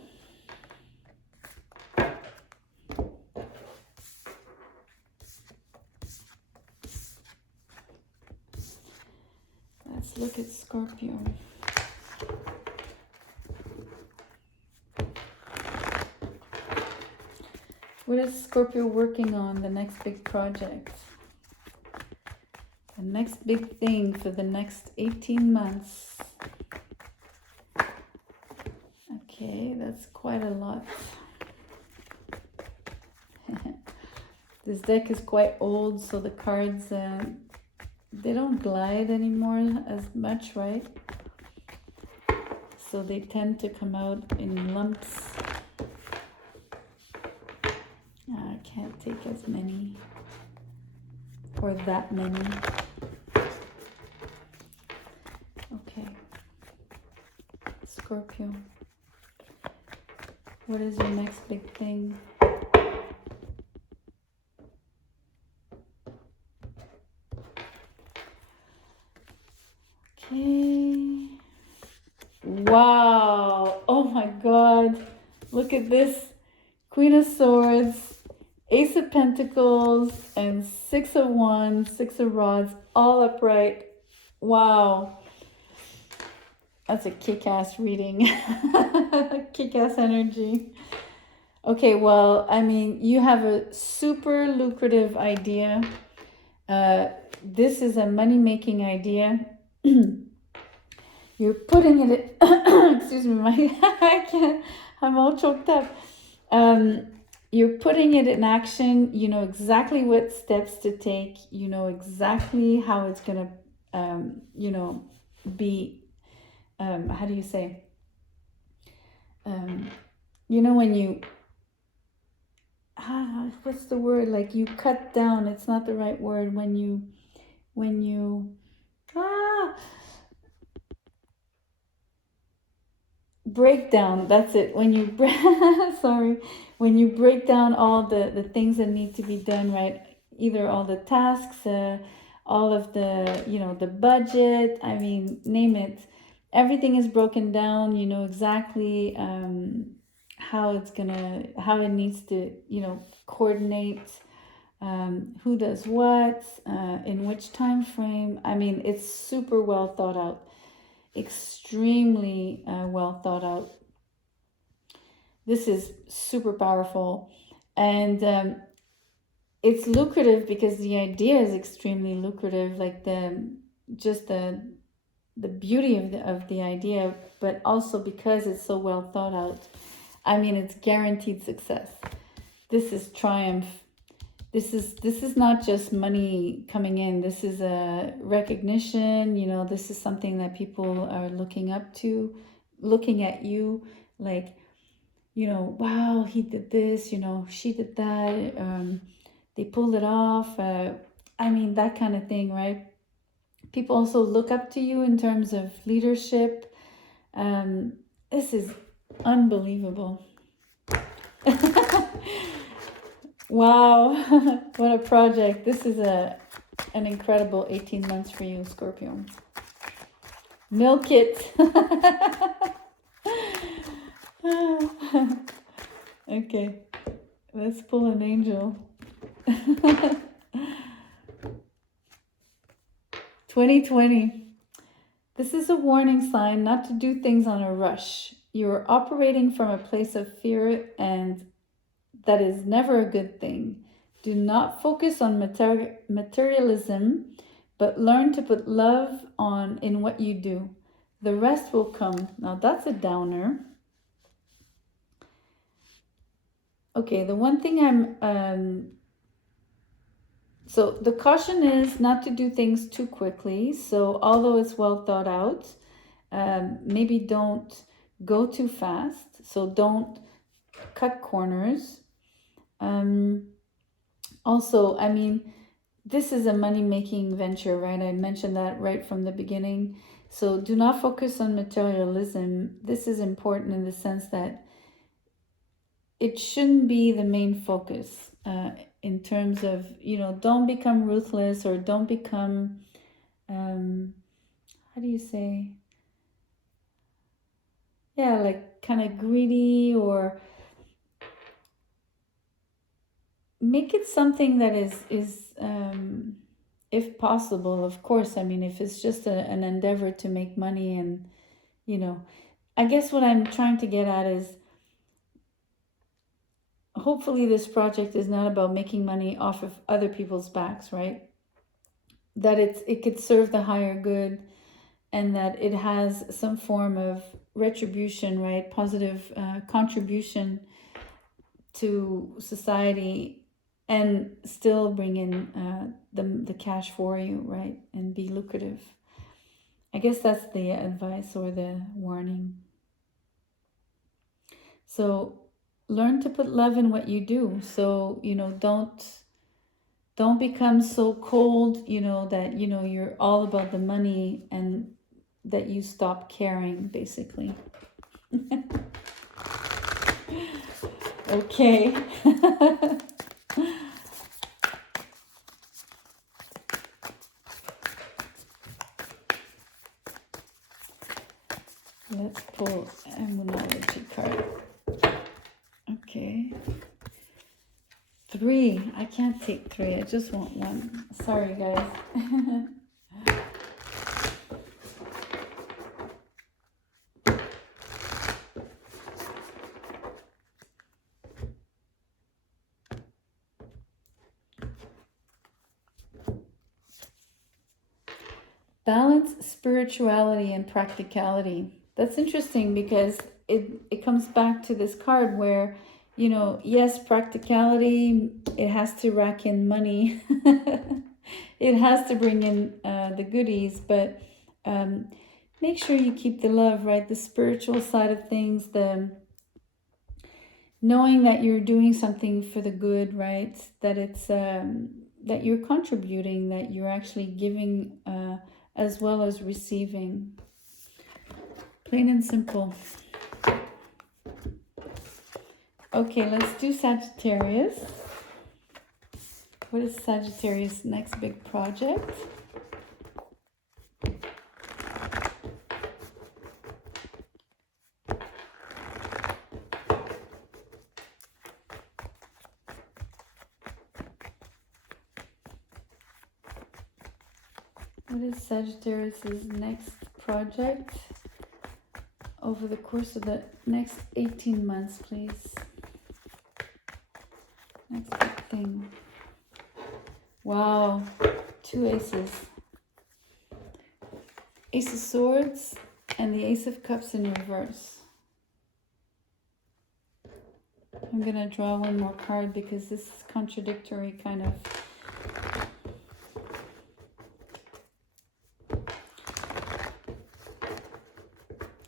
Let's look at Scorpio. What is Scorpio working on? The next big project. The next big thing for the next 18 months. Okay, that's quite a lot. This deck is quite old, so the cards, they don't glide anymore as much, right? So they tend to come out in lumps. I can't take as many or that many. Okay. Scorpio. What is your next big thing? Okay. Wow. Oh my God. Look at this. Queen of Swords, Ace of Pentacles, and 6 of Wands, 6 of Rods, all upright. Wow. That's a kick-ass reading. Kick-ass energy. Okay, well, I mean, you have a super lucrative idea. This is a money-making idea. You're putting it, excuse me, I can't, I'm all choked up. You're putting it in action. You know exactly what steps to take. You know exactly how it's going to, you know, be, how do you say? You know, when you, what's the word? Like you cut down, it's not the right word. When you, break down, that's it. When you sorry, when you break down all the things that need to be done, right? Either all the tasks, all of the, you know, the budget, I mean, name it. Everything is broken down. You know exactly how it needs to, coordinate, who does what, in which time frame. I mean, it's super well thought out, extremely well thought out. This is super powerful, and it's lucrative because the idea is extremely lucrative. Like the beauty of the idea, but also because it's so well thought out. I mean, it's guaranteed success. This is triumph. This is not just money coming in. This is a recognition. This is something that people are looking up to, looking at you like, wow, he did this, she did that, they pulled it off. I mean, that kind of thing, right? People also look up to you in terms of leadership. This is unbelievable. Wow, what a project. This is an incredible 18 months for you, Scorpio. Milk it. Okay, let's pull an angel. 2020. This is a warning sign not to do things on a rush. You are operating from a place of fear, and that is never a good thing. Do not focus on materialism, but learn to put love in what you do. The rest will come. Now that's a downer. Okay, the one thing so the caution is not to do things too quickly. So although it's well thought out, maybe don't go too fast. So don't cut corners. Also, I mean, this is a money-making venture, right? I mentioned that right from the beginning. So do not focus on materialism. This is important in the sense that it shouldn't be the main focus in terms of, don't become ruthless, or don't become, how do you say? Yeah, like kind of greedy, or make it something that is if possible, of course. I mean, if it's just an endeavor to make money, and, I guess what I'm trying to get at is, hopefully this project is not about making money off of other people's backs, right? That it could serve the higher good, and that it has some form of retribution, right? Positive contribution to society, and still bring in the cash for you, right? And be lucrative. I guess that's the advice or the warning. So learn to put love in what you do. So, don't become so cold, that, you're all about the money, and that you stop caring, basically. Okay. Let's pull Immunology card. Okay. 3. I can't take 3. I just want 1. Sorry, guys. Balance spirituality and practicality. That's interesting because it comes back to this card where, yes, practicality, it has to rack in money. It has to bring in the goodies, but make sure you keep the love, right? The spiritual side of things, the knowing that you're doing something for the good, right? That it's that you're contributing, that you're actually giving as well as receiving. Plain and simple. Okay, let's do Sagittarius. What is Sagittarius' next big project? What is Sagittarius' next project over the course of the next 18 months, please? Next big thing. Wow, 2 aces. Ace of Swords and the Ace of Cups in reverse. I'm going to draw one more card because this is contradictory kind of.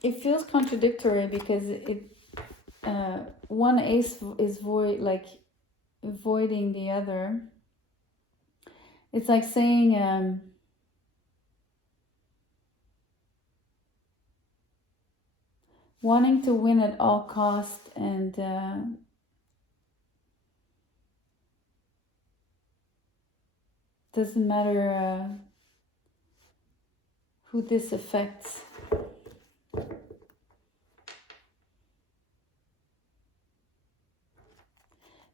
It feels contradictory because one ace is avoiding the other. It's like saying wanting to win at all cost and doesn't matter who this affects.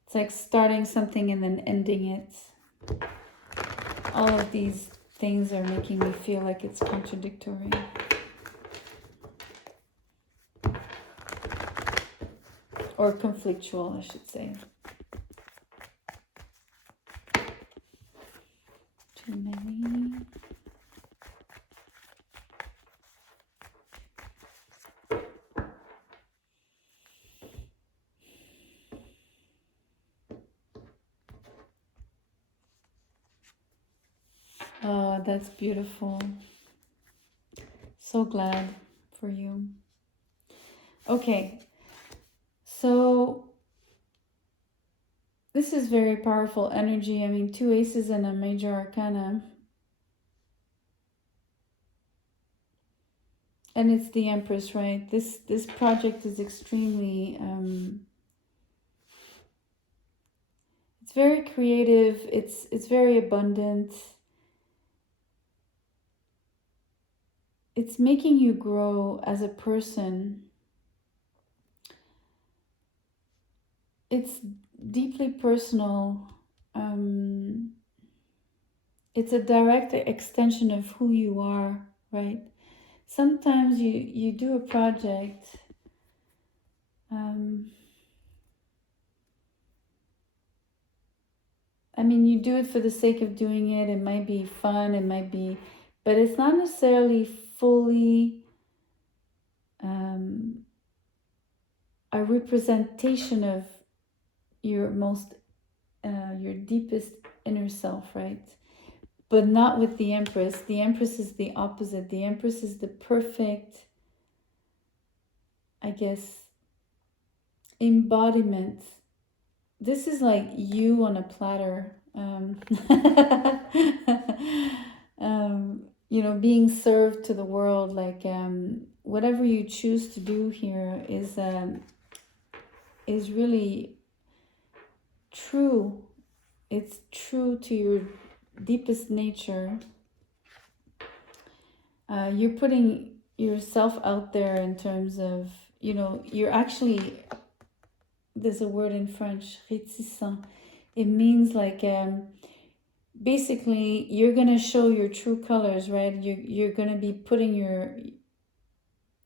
It's like starting something and then ending it. All of these things are making me feel like it's contradictory. Or conflictual, I should say. Too many. Oh, that's beautiful. So glad for you. Okay. So this is very powerful energy. I mean, 2 aces and a major arcana. And it's the Empress, right? This project is extremely it's very creative, it's very abundant. It's making you grow as a person. It's deeply personal. It's a direct extension of who you are, right? Sometimes you do a project I mean, you do it for the sake of doing it. It might be fun, it might be, but it's not necessarily fully a representation of your your deepest inner self, right? But not with the Empress. The Empress is the opposite. The Empress is the perfect, I guess, embodiment. This is like you on a platter. You know, being served to the world. Like whatever you choose to do here is really true. It's true to your deepest nature. You're putting yourself out there in terms of, you know, you're actually, there's a word in French, réticent. It means like, basically, you're going to show your true colors, right? You're going to be putting your,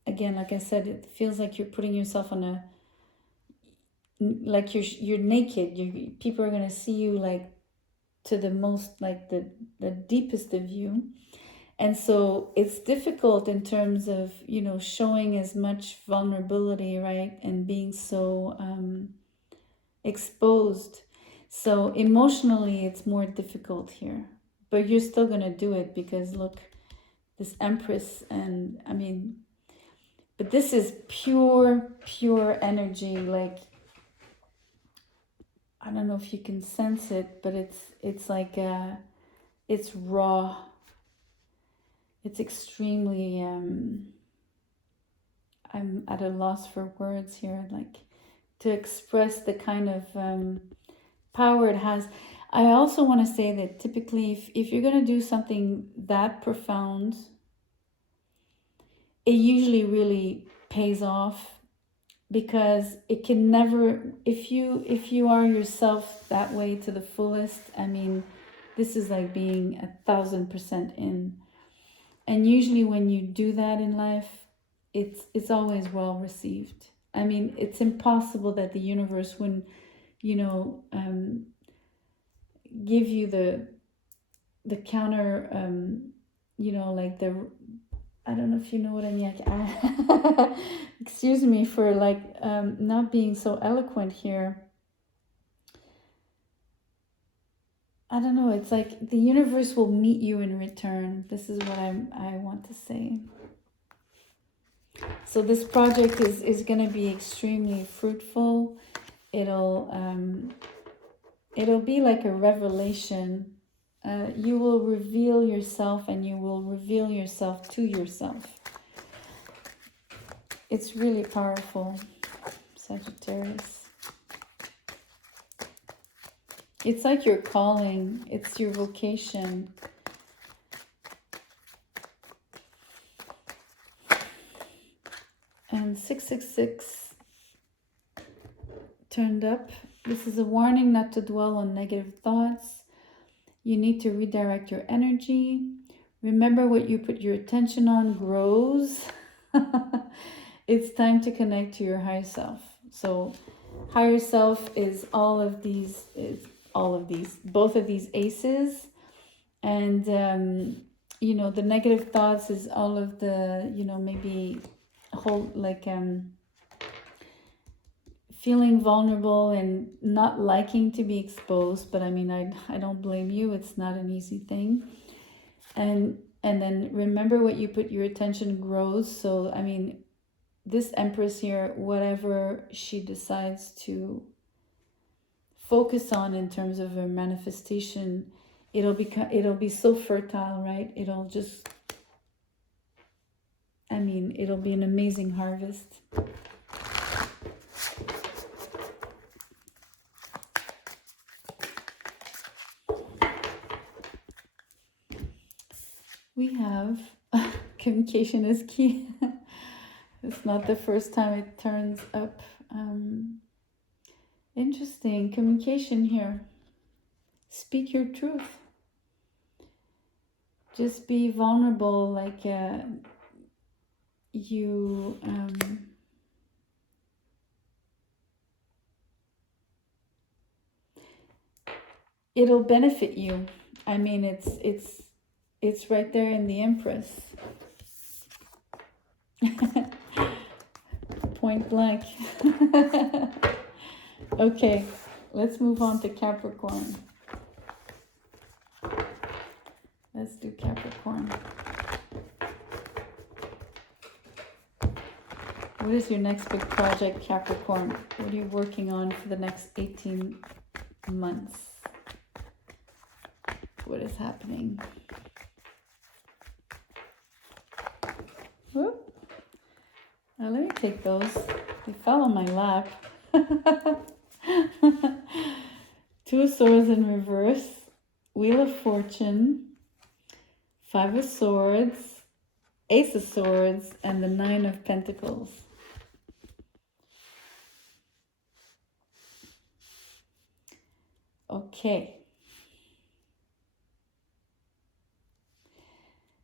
again, like I said, it feels like you're putting yourself on a, like you're naked. People are going to see you like to the most, like the deepest of you. And so it's difficult in terms of, you know, showing as much vulnerability, right? And being so exposed. So emotionally, it's more difficult here. But you're still going to do it because look, this Empress, and I mean, but this is pure energy. Like, I don't know if you can sense it, but it's like, it's raw. It's extremely, I'm at a loss for words here, like to express the kind of power it has. I also want to say that typically if you're going to do something that profound, it usually really pays off, because it can never, if you are yourself that way to the fullest, I mean, this is like being 1,000% in. And usually when you do that in life, it's always well received. I mean, it's impossible that the universe wouldn't, you know, give you the counter, you know, like the, I don't know if you know what I mean. Excuse me for like not being so eloquent here. I don't know. It's like the universe will meet you in return. This is what I want to say. So this project is going to be extremely fruitful. It'll be like a revelation. You will reveal yourself, and you will reveal yourself to yourself. It's really powerful, Sagittarius. It's like your calling. It's your vocation. And 666 turned up. This is a warning not to dwell on negative thoughts. You need to redirect your energy. Remember, what you put your attention on grows. It's time to connect to your higher self. So higher self is both of these aces. And, you know, the negative thoughts is all of the, you know, maybe whole, like, feeling vulnerable and not liking to be exposed. But I mean, I don't blame you. It's not an easy thing. And then remember, what you put your attention grows. So, I mean, this Empress here, whatever she decides to focus on in terms of her manifestation, it'll be so fertile, right? It'll just, I mean, it'll be an amazing harvest. We have communication is key. It's not the first time it turns up. Interesting. Communication here. Speak your truth. Just be vulnerable, like you it'll benefit you. I mean, it's right there in the Empress. Point blank. Okay, let's move on to Capricorn. Let's do Capricorn. What is your next big project, Capricorn? What are you working on for the next 18 months? What is happening? Whoop. Let me take those. They fell on my lap. Two of Swords in reverse. Wheel of Fortune. Five of Swords. Ace of Swords. And the Nine of Pentacles. Okay.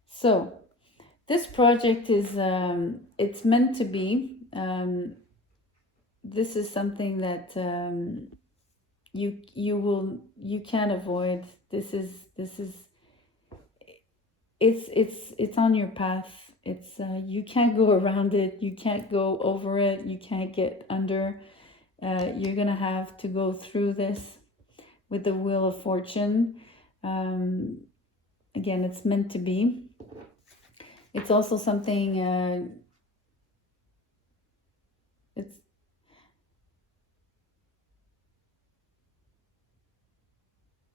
So, this project is, it's meant to be. This is something that you can't avoid. It's on your path. It's you can't go around it. You can't go over it. You can't get under. You're gonna have to go through this with the Wheel of Fortune. Again, it's meant to be. It's also something,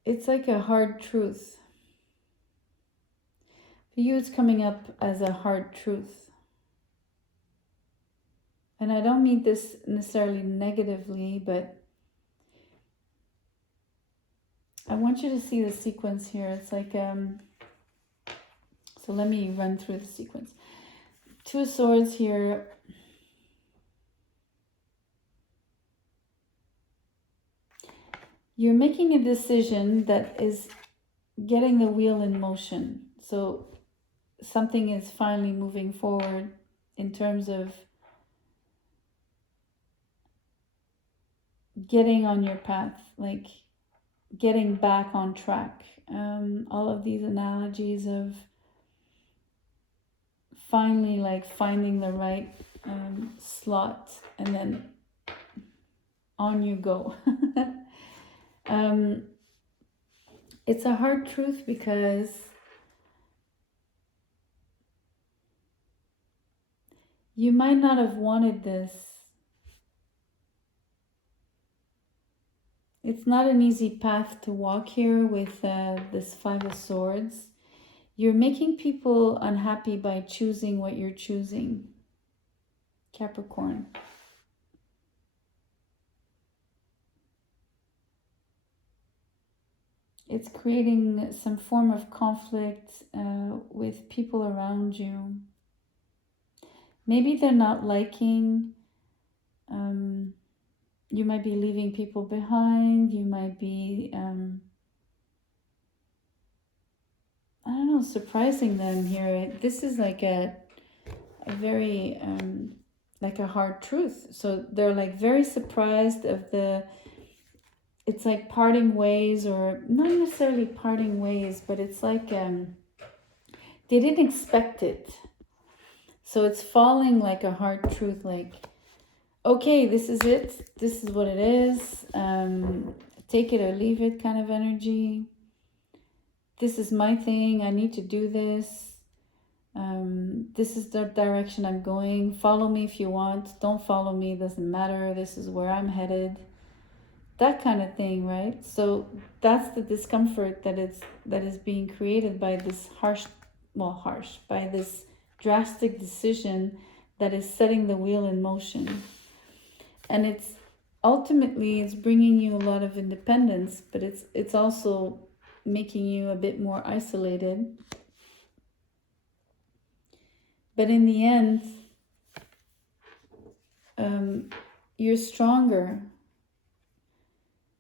it's like a hard truth. For you, it's coming up as a hard truth. And I don't mean this necessarily negatively, but I want you to see the sequence here. It's like, so let me run through the sequence. Two of Swords here. You're making a decision that is getting the wheel in motion. So something is finally moving forward in terms of getting on your path, like getting back on track. All of these analogies of finally like finding the right slot, and then on you go. It's a hard truth because you might not have wanted this. It's not an easy path to walk here with this Five of Swords. You're making people unhappy by choosing what you're choosing, Capricorn. It's creating some form of conflict with people around you. Maybe they're not liking, you might be leaving people behind, you might be, I don't know, surprising them here. This is like a very, like a hard truth. So they're like very surprised of the, it's like parting ways, or not necessarily parting ways, but it's like they didn't expect it. So it's falling like a hard truth, like, okay, this is it. This is what it is. Take it or leave it kind of energy. This is my thing. I need to do this. This is the direction I'm going. Follow me if you want. Don't follow me. Doesn't matter. This is where I'm headed. That kind of thing, right? So that's the discomfort that is being created by this by this drastic decision that is setting the wheel in motion. And it's ultimately bringing you a lot of independence, but it's also making you a bit more isolated. But in the end, you're stronger.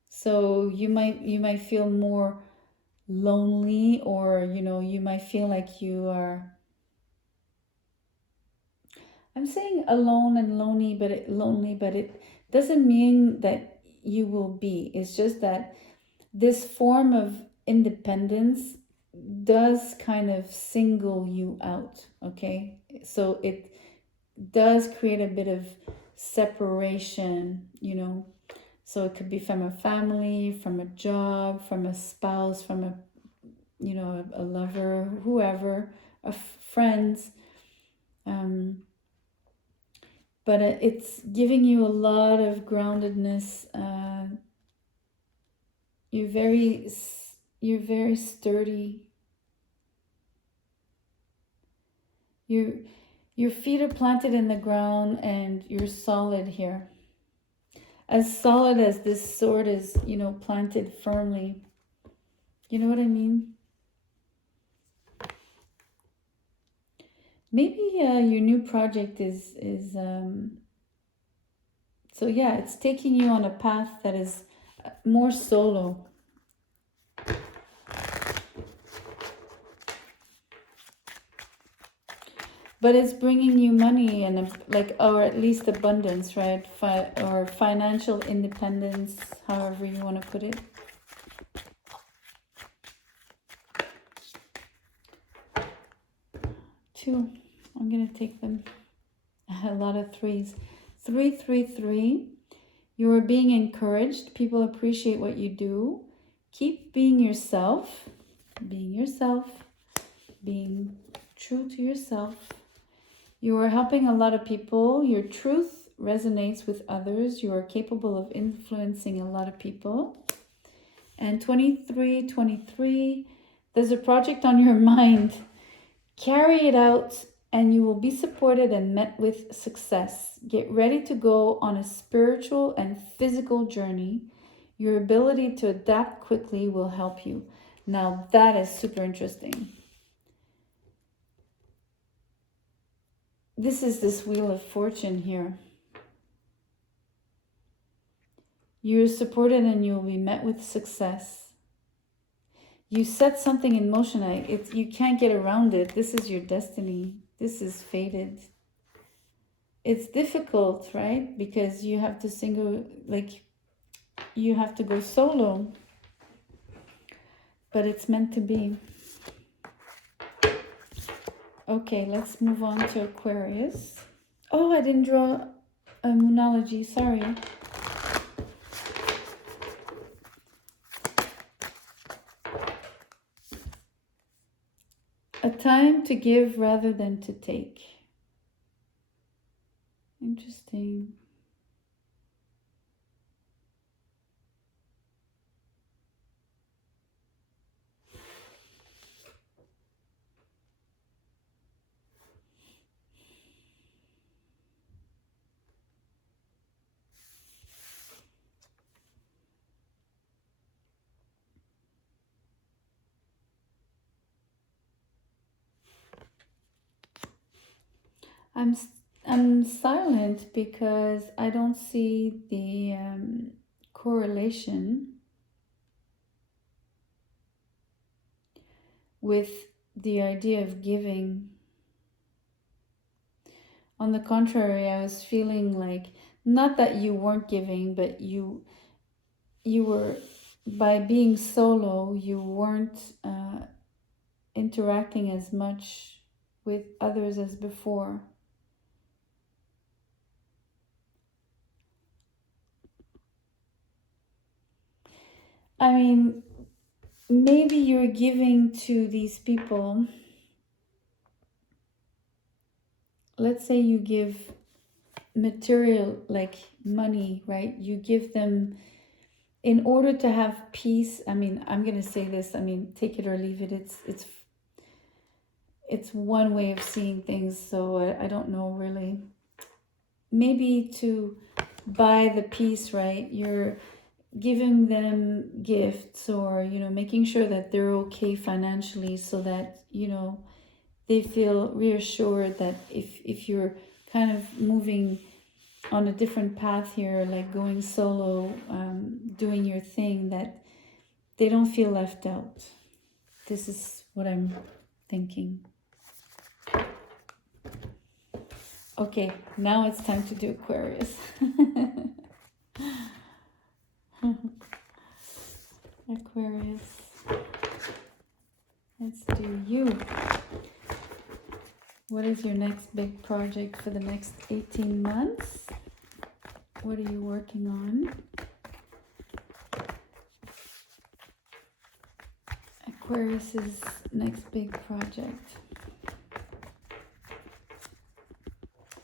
So you might feel more lonely, or you might feel like you are, I'm saying alone and lonely, but it doesn't mean that you will be. It's just that this form of independence does kind of single you out, okay? So it does create a bit of separation, So it could be from a family, from a job, from a spouse, from a lover, whoever, friends. But it's giving you a lot of groundedness. You're very sturdy. Your feet are planted in the ground, and you're solid here. As solid as this sword is, planted firmly. You know what I mean? Maybe your new project is so yeah, it's taking you on a path that is more solo. But it's bringing you money and or at least abundance, right? Or financial independence, however you want to put it. Two. I'm going to take them. A lot of threes. 3, 3, 3. You are being encouraged. People appreciate what you do. Keep being yourself. Being yourself. Being true to yourself. You are helping a lot of people. Your truth resonates with others. You are capable of influencing a lot of people. And 23, 23. There's a project on your mind. Carry it out, and you will be supported and met with success. Get ready to go on a spiritual and physical journey. Your ability to adapt quickly will help you. Now that is super interesting. This is this Wheel of Fortune here. You're supported and you will be met with success. you set something in motion. You can't get around it. This is your destiny. This is fated. It's difficult, right? Because you have to you have to go solo. But it's meant to be. Okay, let's move on to Aquarius. Oh, I didn't draw a moonology, sorry. A time to give rather than to take. Interesting. I'm silent because I don't see the correlation with the idea of giving. On the contrary, I was feeling like, not that you weren't giving, but you were, by being solo, you weren't interacting as much with others as before. I mean, maybe you're giving to these people. Let's say you give material, like money, right? You give them in order to have peace. I mean, I'm going to say this, I mean, take it or leave it. It's one way of seeing things, so I don't know really. Maybe to buy the peace, right? You're giving them gifts, or, you know, making sure that they're okay financially, so that, you know, they feel reassured that if you're kind of moving on a different path here, like going solo, doing your thing, that they don't feel left out. This is what I'm thinking. Okay, now it's time to do Aquarius. Aquarius. Let's do you. What is your next big project for the next 18 months? What are you working on? Aquarius's next big project.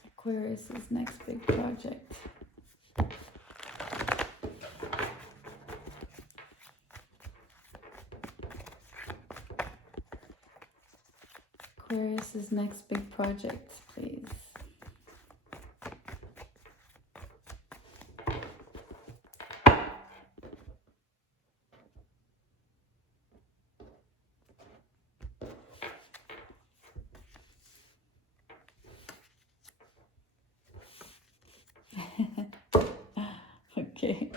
Aquarius's next big project. Aquarius's next big project, please. Okay.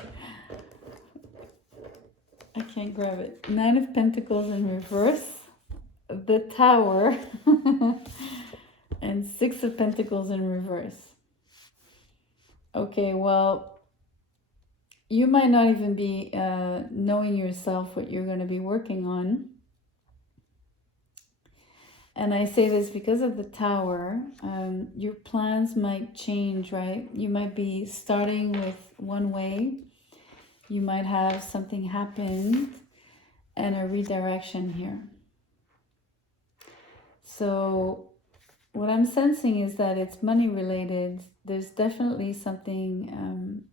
I can't grab it. 9 of Pentacles in reverse. The Tower. And 6 of Pentacles in reverse. Okay, well, you might not even be knowing yourself what you're going to be working on. And I say this because of the Tower. Your plans might change, right? You might be starting with one way. You might have something happen and a redirection here. So what I'm sensing is that it's money related. There's definitely something,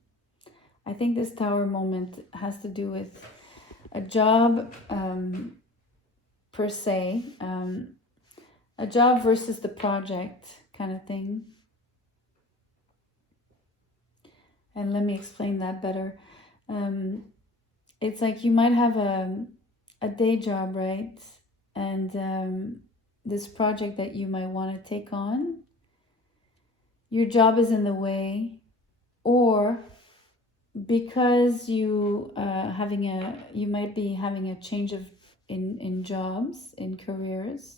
I think this Tower moment has to do with a job per se, a job versus the project kind of thing. And let me explain that better. It's like you might have a day job, right? And this project that you might want to take on, your job is in the way, or because you might be having a change of in jobs, in careers.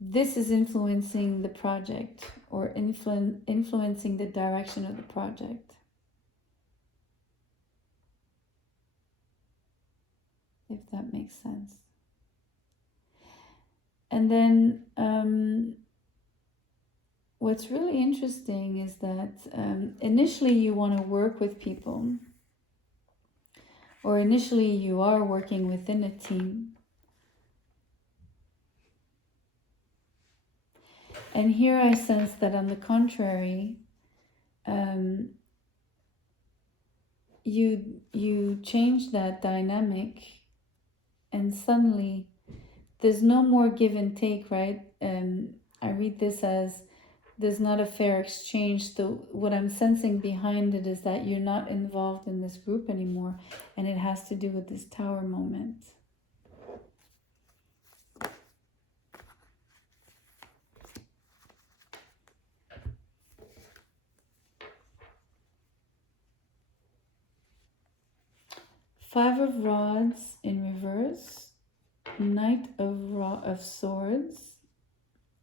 This is influencing the project or influencing the direction of the project. If that makes sense. And then what's really interesting is that initially you want to work with people, or initially you are working within a team. And here I sense that on the contrary, you change that dynamic, and suddenly there's no more give and take, right? I read this as there's not a fair exchange. So what I'm sensing behind it is that you're not involved in this group anymore, and it has to do with this Tower moment. Five of Rods in reverse, Knight of Swords.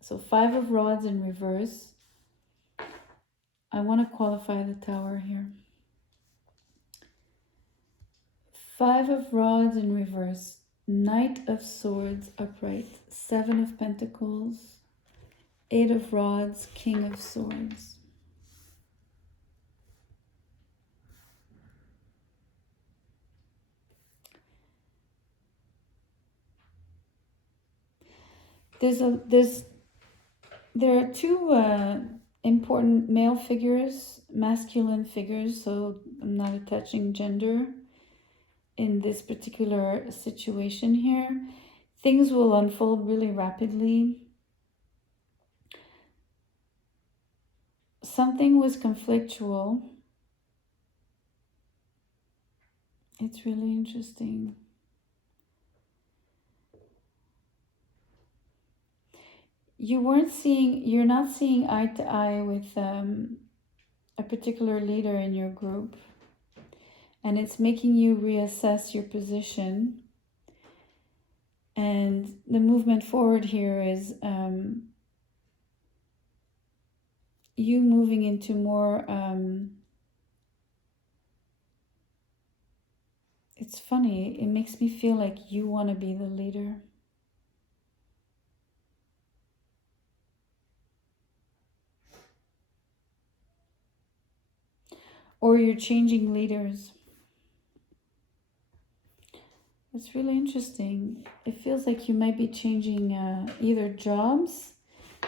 So Five of Rods in reverse. I want to qualify the Tower here. Five of Rods in reverse, Knight of Swords upright, Seven of Pentacles, Eight of Rods, King of Swords. There are two important male figures, masculine figures, so I'm not attaching gender in this particular situation here. Things will unfold really rapidly. Something was conflictual. It's really interesting. You're not seeing eye to eye with a particular leader in your group, and it's making you reassess your position. And the movement forward here is you moving into more, it's funny, it makes me feel like you want to be the leader. Or you're changing leaders. It's really interesting. It feels like you might be changing either jobs.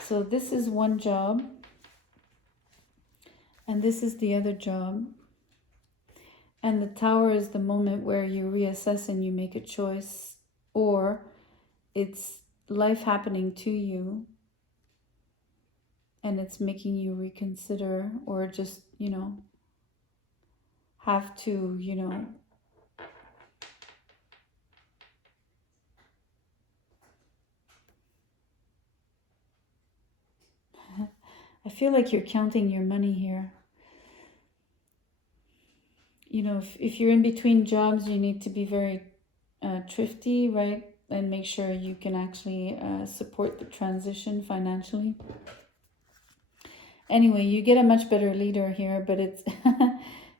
So this is one job, and this is the other job. And the Tower is the moment where you reassess and you make a choice, or it's life happening to you and it's making you reconsider, or just, have to, I feel like you're counting your money here. If you're in between jobs, you need to be very thrifty, right? And make sure you can actually support the transition financially. Anyway, you get a much better leader here, but it's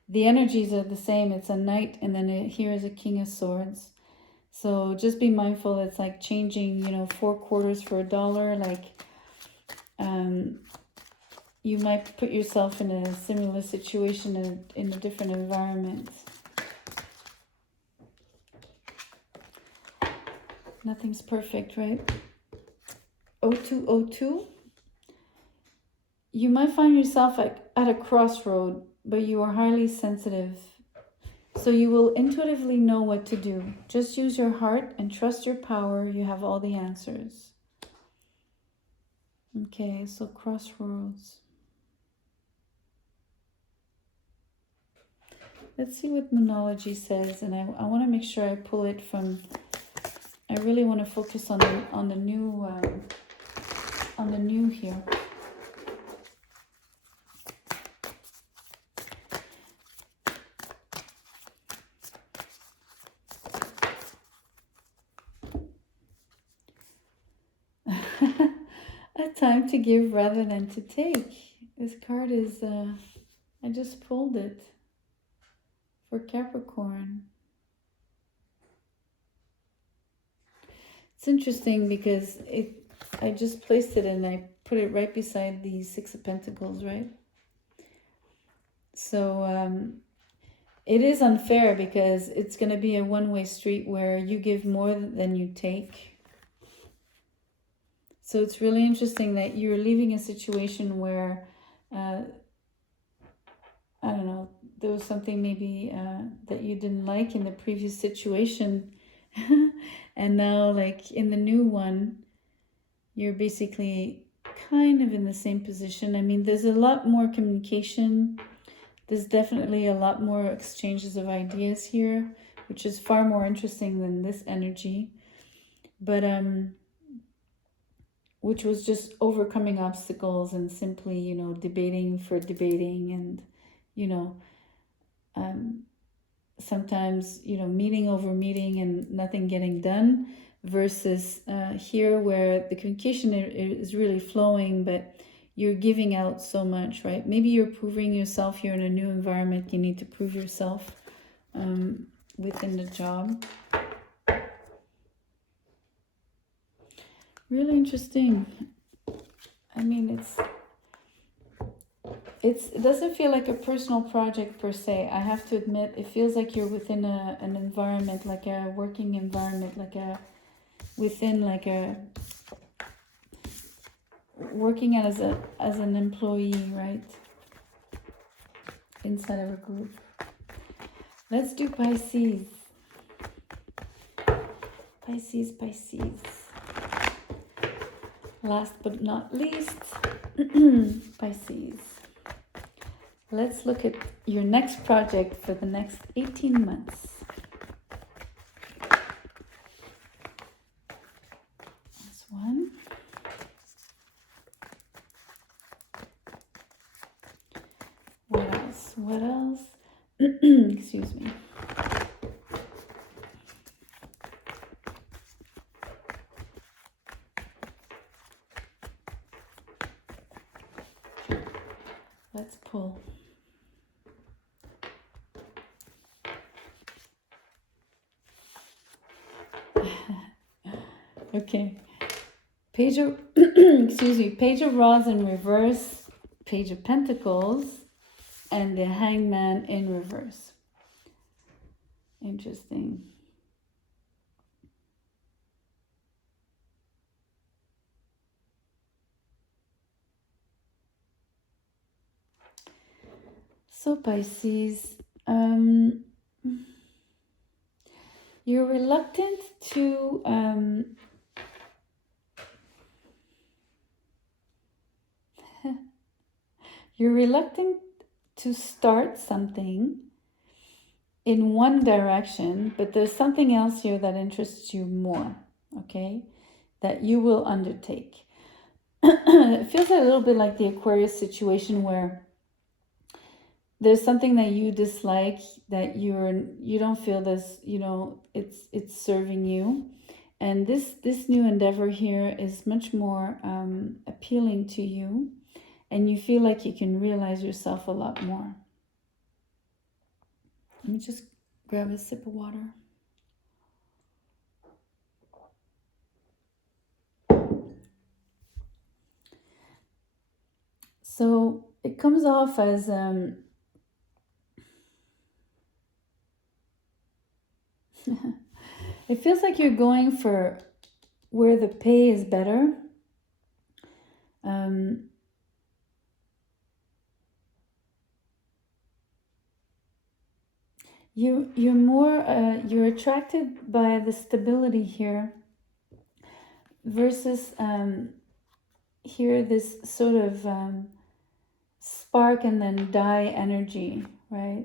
the energies are the same. It's a Knight, and then here is a King of Swords. So just be mindful. It's like changing, 4 quarters for $1. Like, you might put yourself in a similar situation in a different environment. Nothing's perfect, right? 0202. You might find yourself at a crossroad, but you are highly sensitive. So you will intuitively know what to do. Just use your heart and trust your power. You have all the answers. Okay, so crossroads. Let's see what Moonology says, and I want to make sure I pull it from. I really want to focus on the new here. A time to give rather than to take. This card is, I just pulled it for Capricorn. It's interesting because I just placed it and I put it right beside the Six of Pentacles, right? So it is unfair because it's going to be a one-way street where you give more than you take. So it's really interesting that you're leaving a situation where, I don't know, there was something maybe that you didn't like in the previous situation. And now, like in the new one, you're basically kind of in the same position. I mean, there's a lot more communication. There's definitely a lot more exchanges of ideas here, which is far more interesting than this energy. But which was just overcoming obstacles and simply, you know, debating for debating and, you know, sometimes, you know, meeting over meeting and nothing getting done, versus here where the communication is really flowing, but you're giving out so much, right? Maybe you're proving yourself, you're in a new environment, you need to prove yourself within the job. Really interesting. I mean, it doesn't feel like a personal project per se. I have to admit, it feels like you're within an environment, like a working environment, like working as an employee, right? Inside of a group. Let's do Pisces. Pisces. Last but not least, Pisces. Let's look at your next project for the next 18 months. That's one. What else? Excuse me. Let's pull. Okay. Page of excuse me, Page of Rods in reverse, Page of Pentacles, and the Hangman in reverse. Interesting. So Pisces, you're reluctant to start something in one direction, but there's something else here that interests you more, okay, that you will undertake. It feels a little bit like the Aquarius situation where there's something that you dislike, that you don't feel this, you know, it's serving you, and this new endeavor here is much more appealing to you, and you feel like you can realize yourself a lot more. Let me just grab a sip of water. So it comes off as it feels like you're going for where the pay is better. You're more you're attracted by the stability here, versus here this sort of spark and then die energy, right?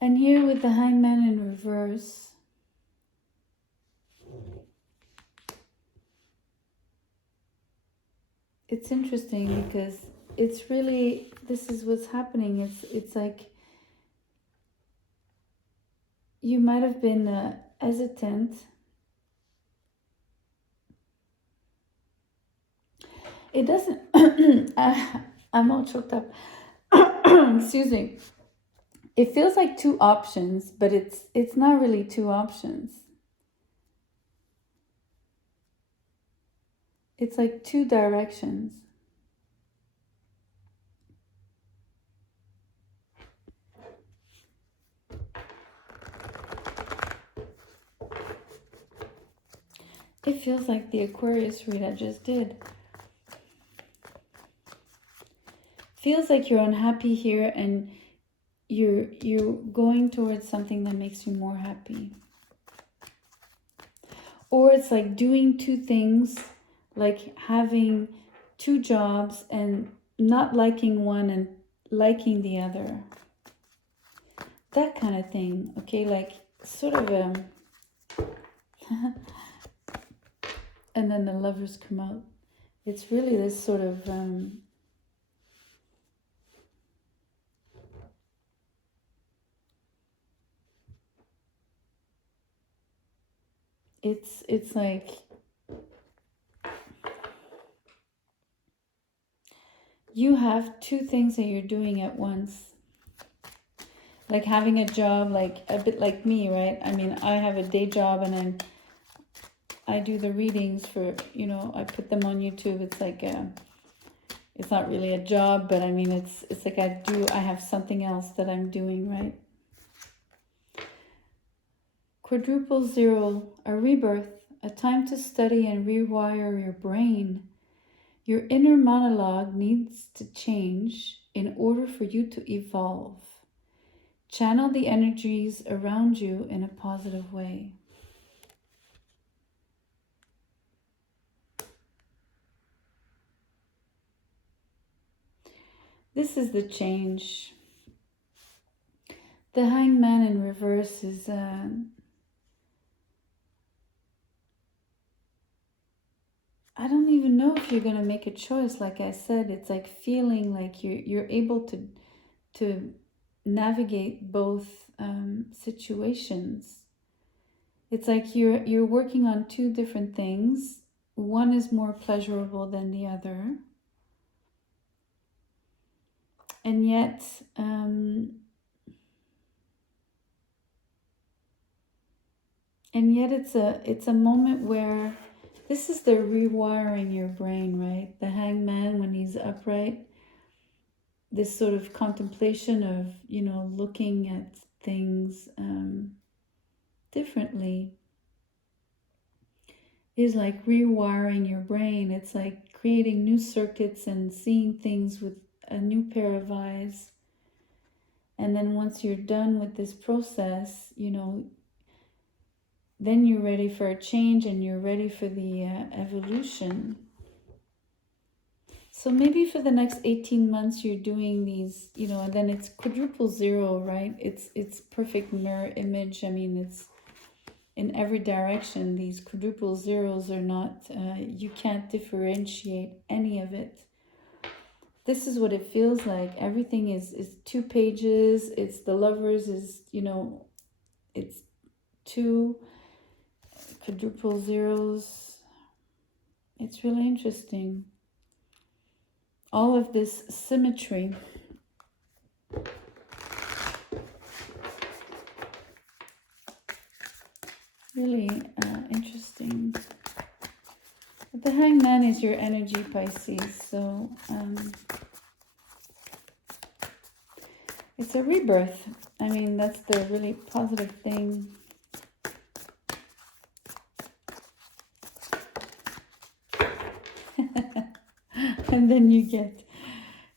And here with the Hangman in reverse, it's interesting because it's really, this is what's happening. It's like you might have been hesitant. It doesn't, I'm all choked up. Excuse me. It feels like two options, but it's not really two options. It's like two directions. It feels like the Aquarius read I just did. Feels like you're unhappy here and you're going towards something that makes you more happy. Or it's like doing two things, like having two jobs and not liking one and liking the other. That kind of thing, okay? Like sort of and then the Lovers come out. It's really this sort of it's like you have two things that you're doing at once. Like having a job, like a bit like me, right? I mean, I have a day job and then I do the readings for, you know, I put them on YouTube. It's like it's not really a job, but I mean, it's like I have something else that I'm doing, right? Quadruple zero, a rebirth, a time to study and rewire your brain. Your inner monologue needs to change in order for you to evolve. Channel the energies around you in a positive way. This is the change. The Hangman in reverse is I don't even know if you're gonna make a choice. Like I said, it's like feeling like you're able to navigate both situations. It's like you're working on two different things. One is more pleasurable than the other, and yet it's a moment where this is the rewiring your brain, right? The Hangman, when he's upright, this sort of contemplation of, you know, looking at things differently is like rewiring your brain. It's like creating new circuits and seeing things with a new pair of eyes. And then once you're done with this process, you know, then you're ready for a change and you're ready for the evolution. So maybe for the next 18 months you're doing these, you know, and then it's quadruple zero, right? It's perfect mirror image. I mean, it's in every direction. These quadruple zeros are not, you can't differentiate any of it. This is what it feels like. Everything is 2 pages. It's the Lovers is, you know, it's 2 quadruple zeros. It's really interesting. All of this symmetry. Really interesting. But the Hangman is your energy, Pisces. So it's a rebirth. I mean, that's the really positive thing. And then you get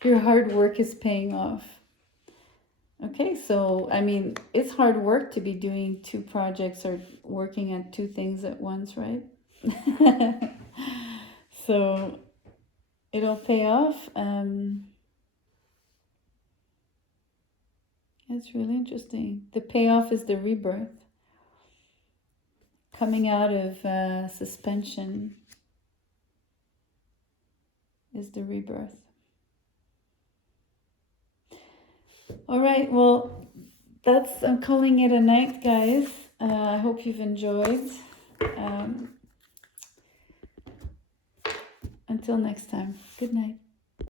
your hard work is paying off. Okay, so I mean, it's hard work to be doing 2 projects or working at 2 things at once, right? So it'll pay off. It's really interesting. The payoff is the rebirth. Coming out of suspension is the rebirth. All right, well, I'm calling it a night, guys. I hope you've enjoyed. Until next time, good night.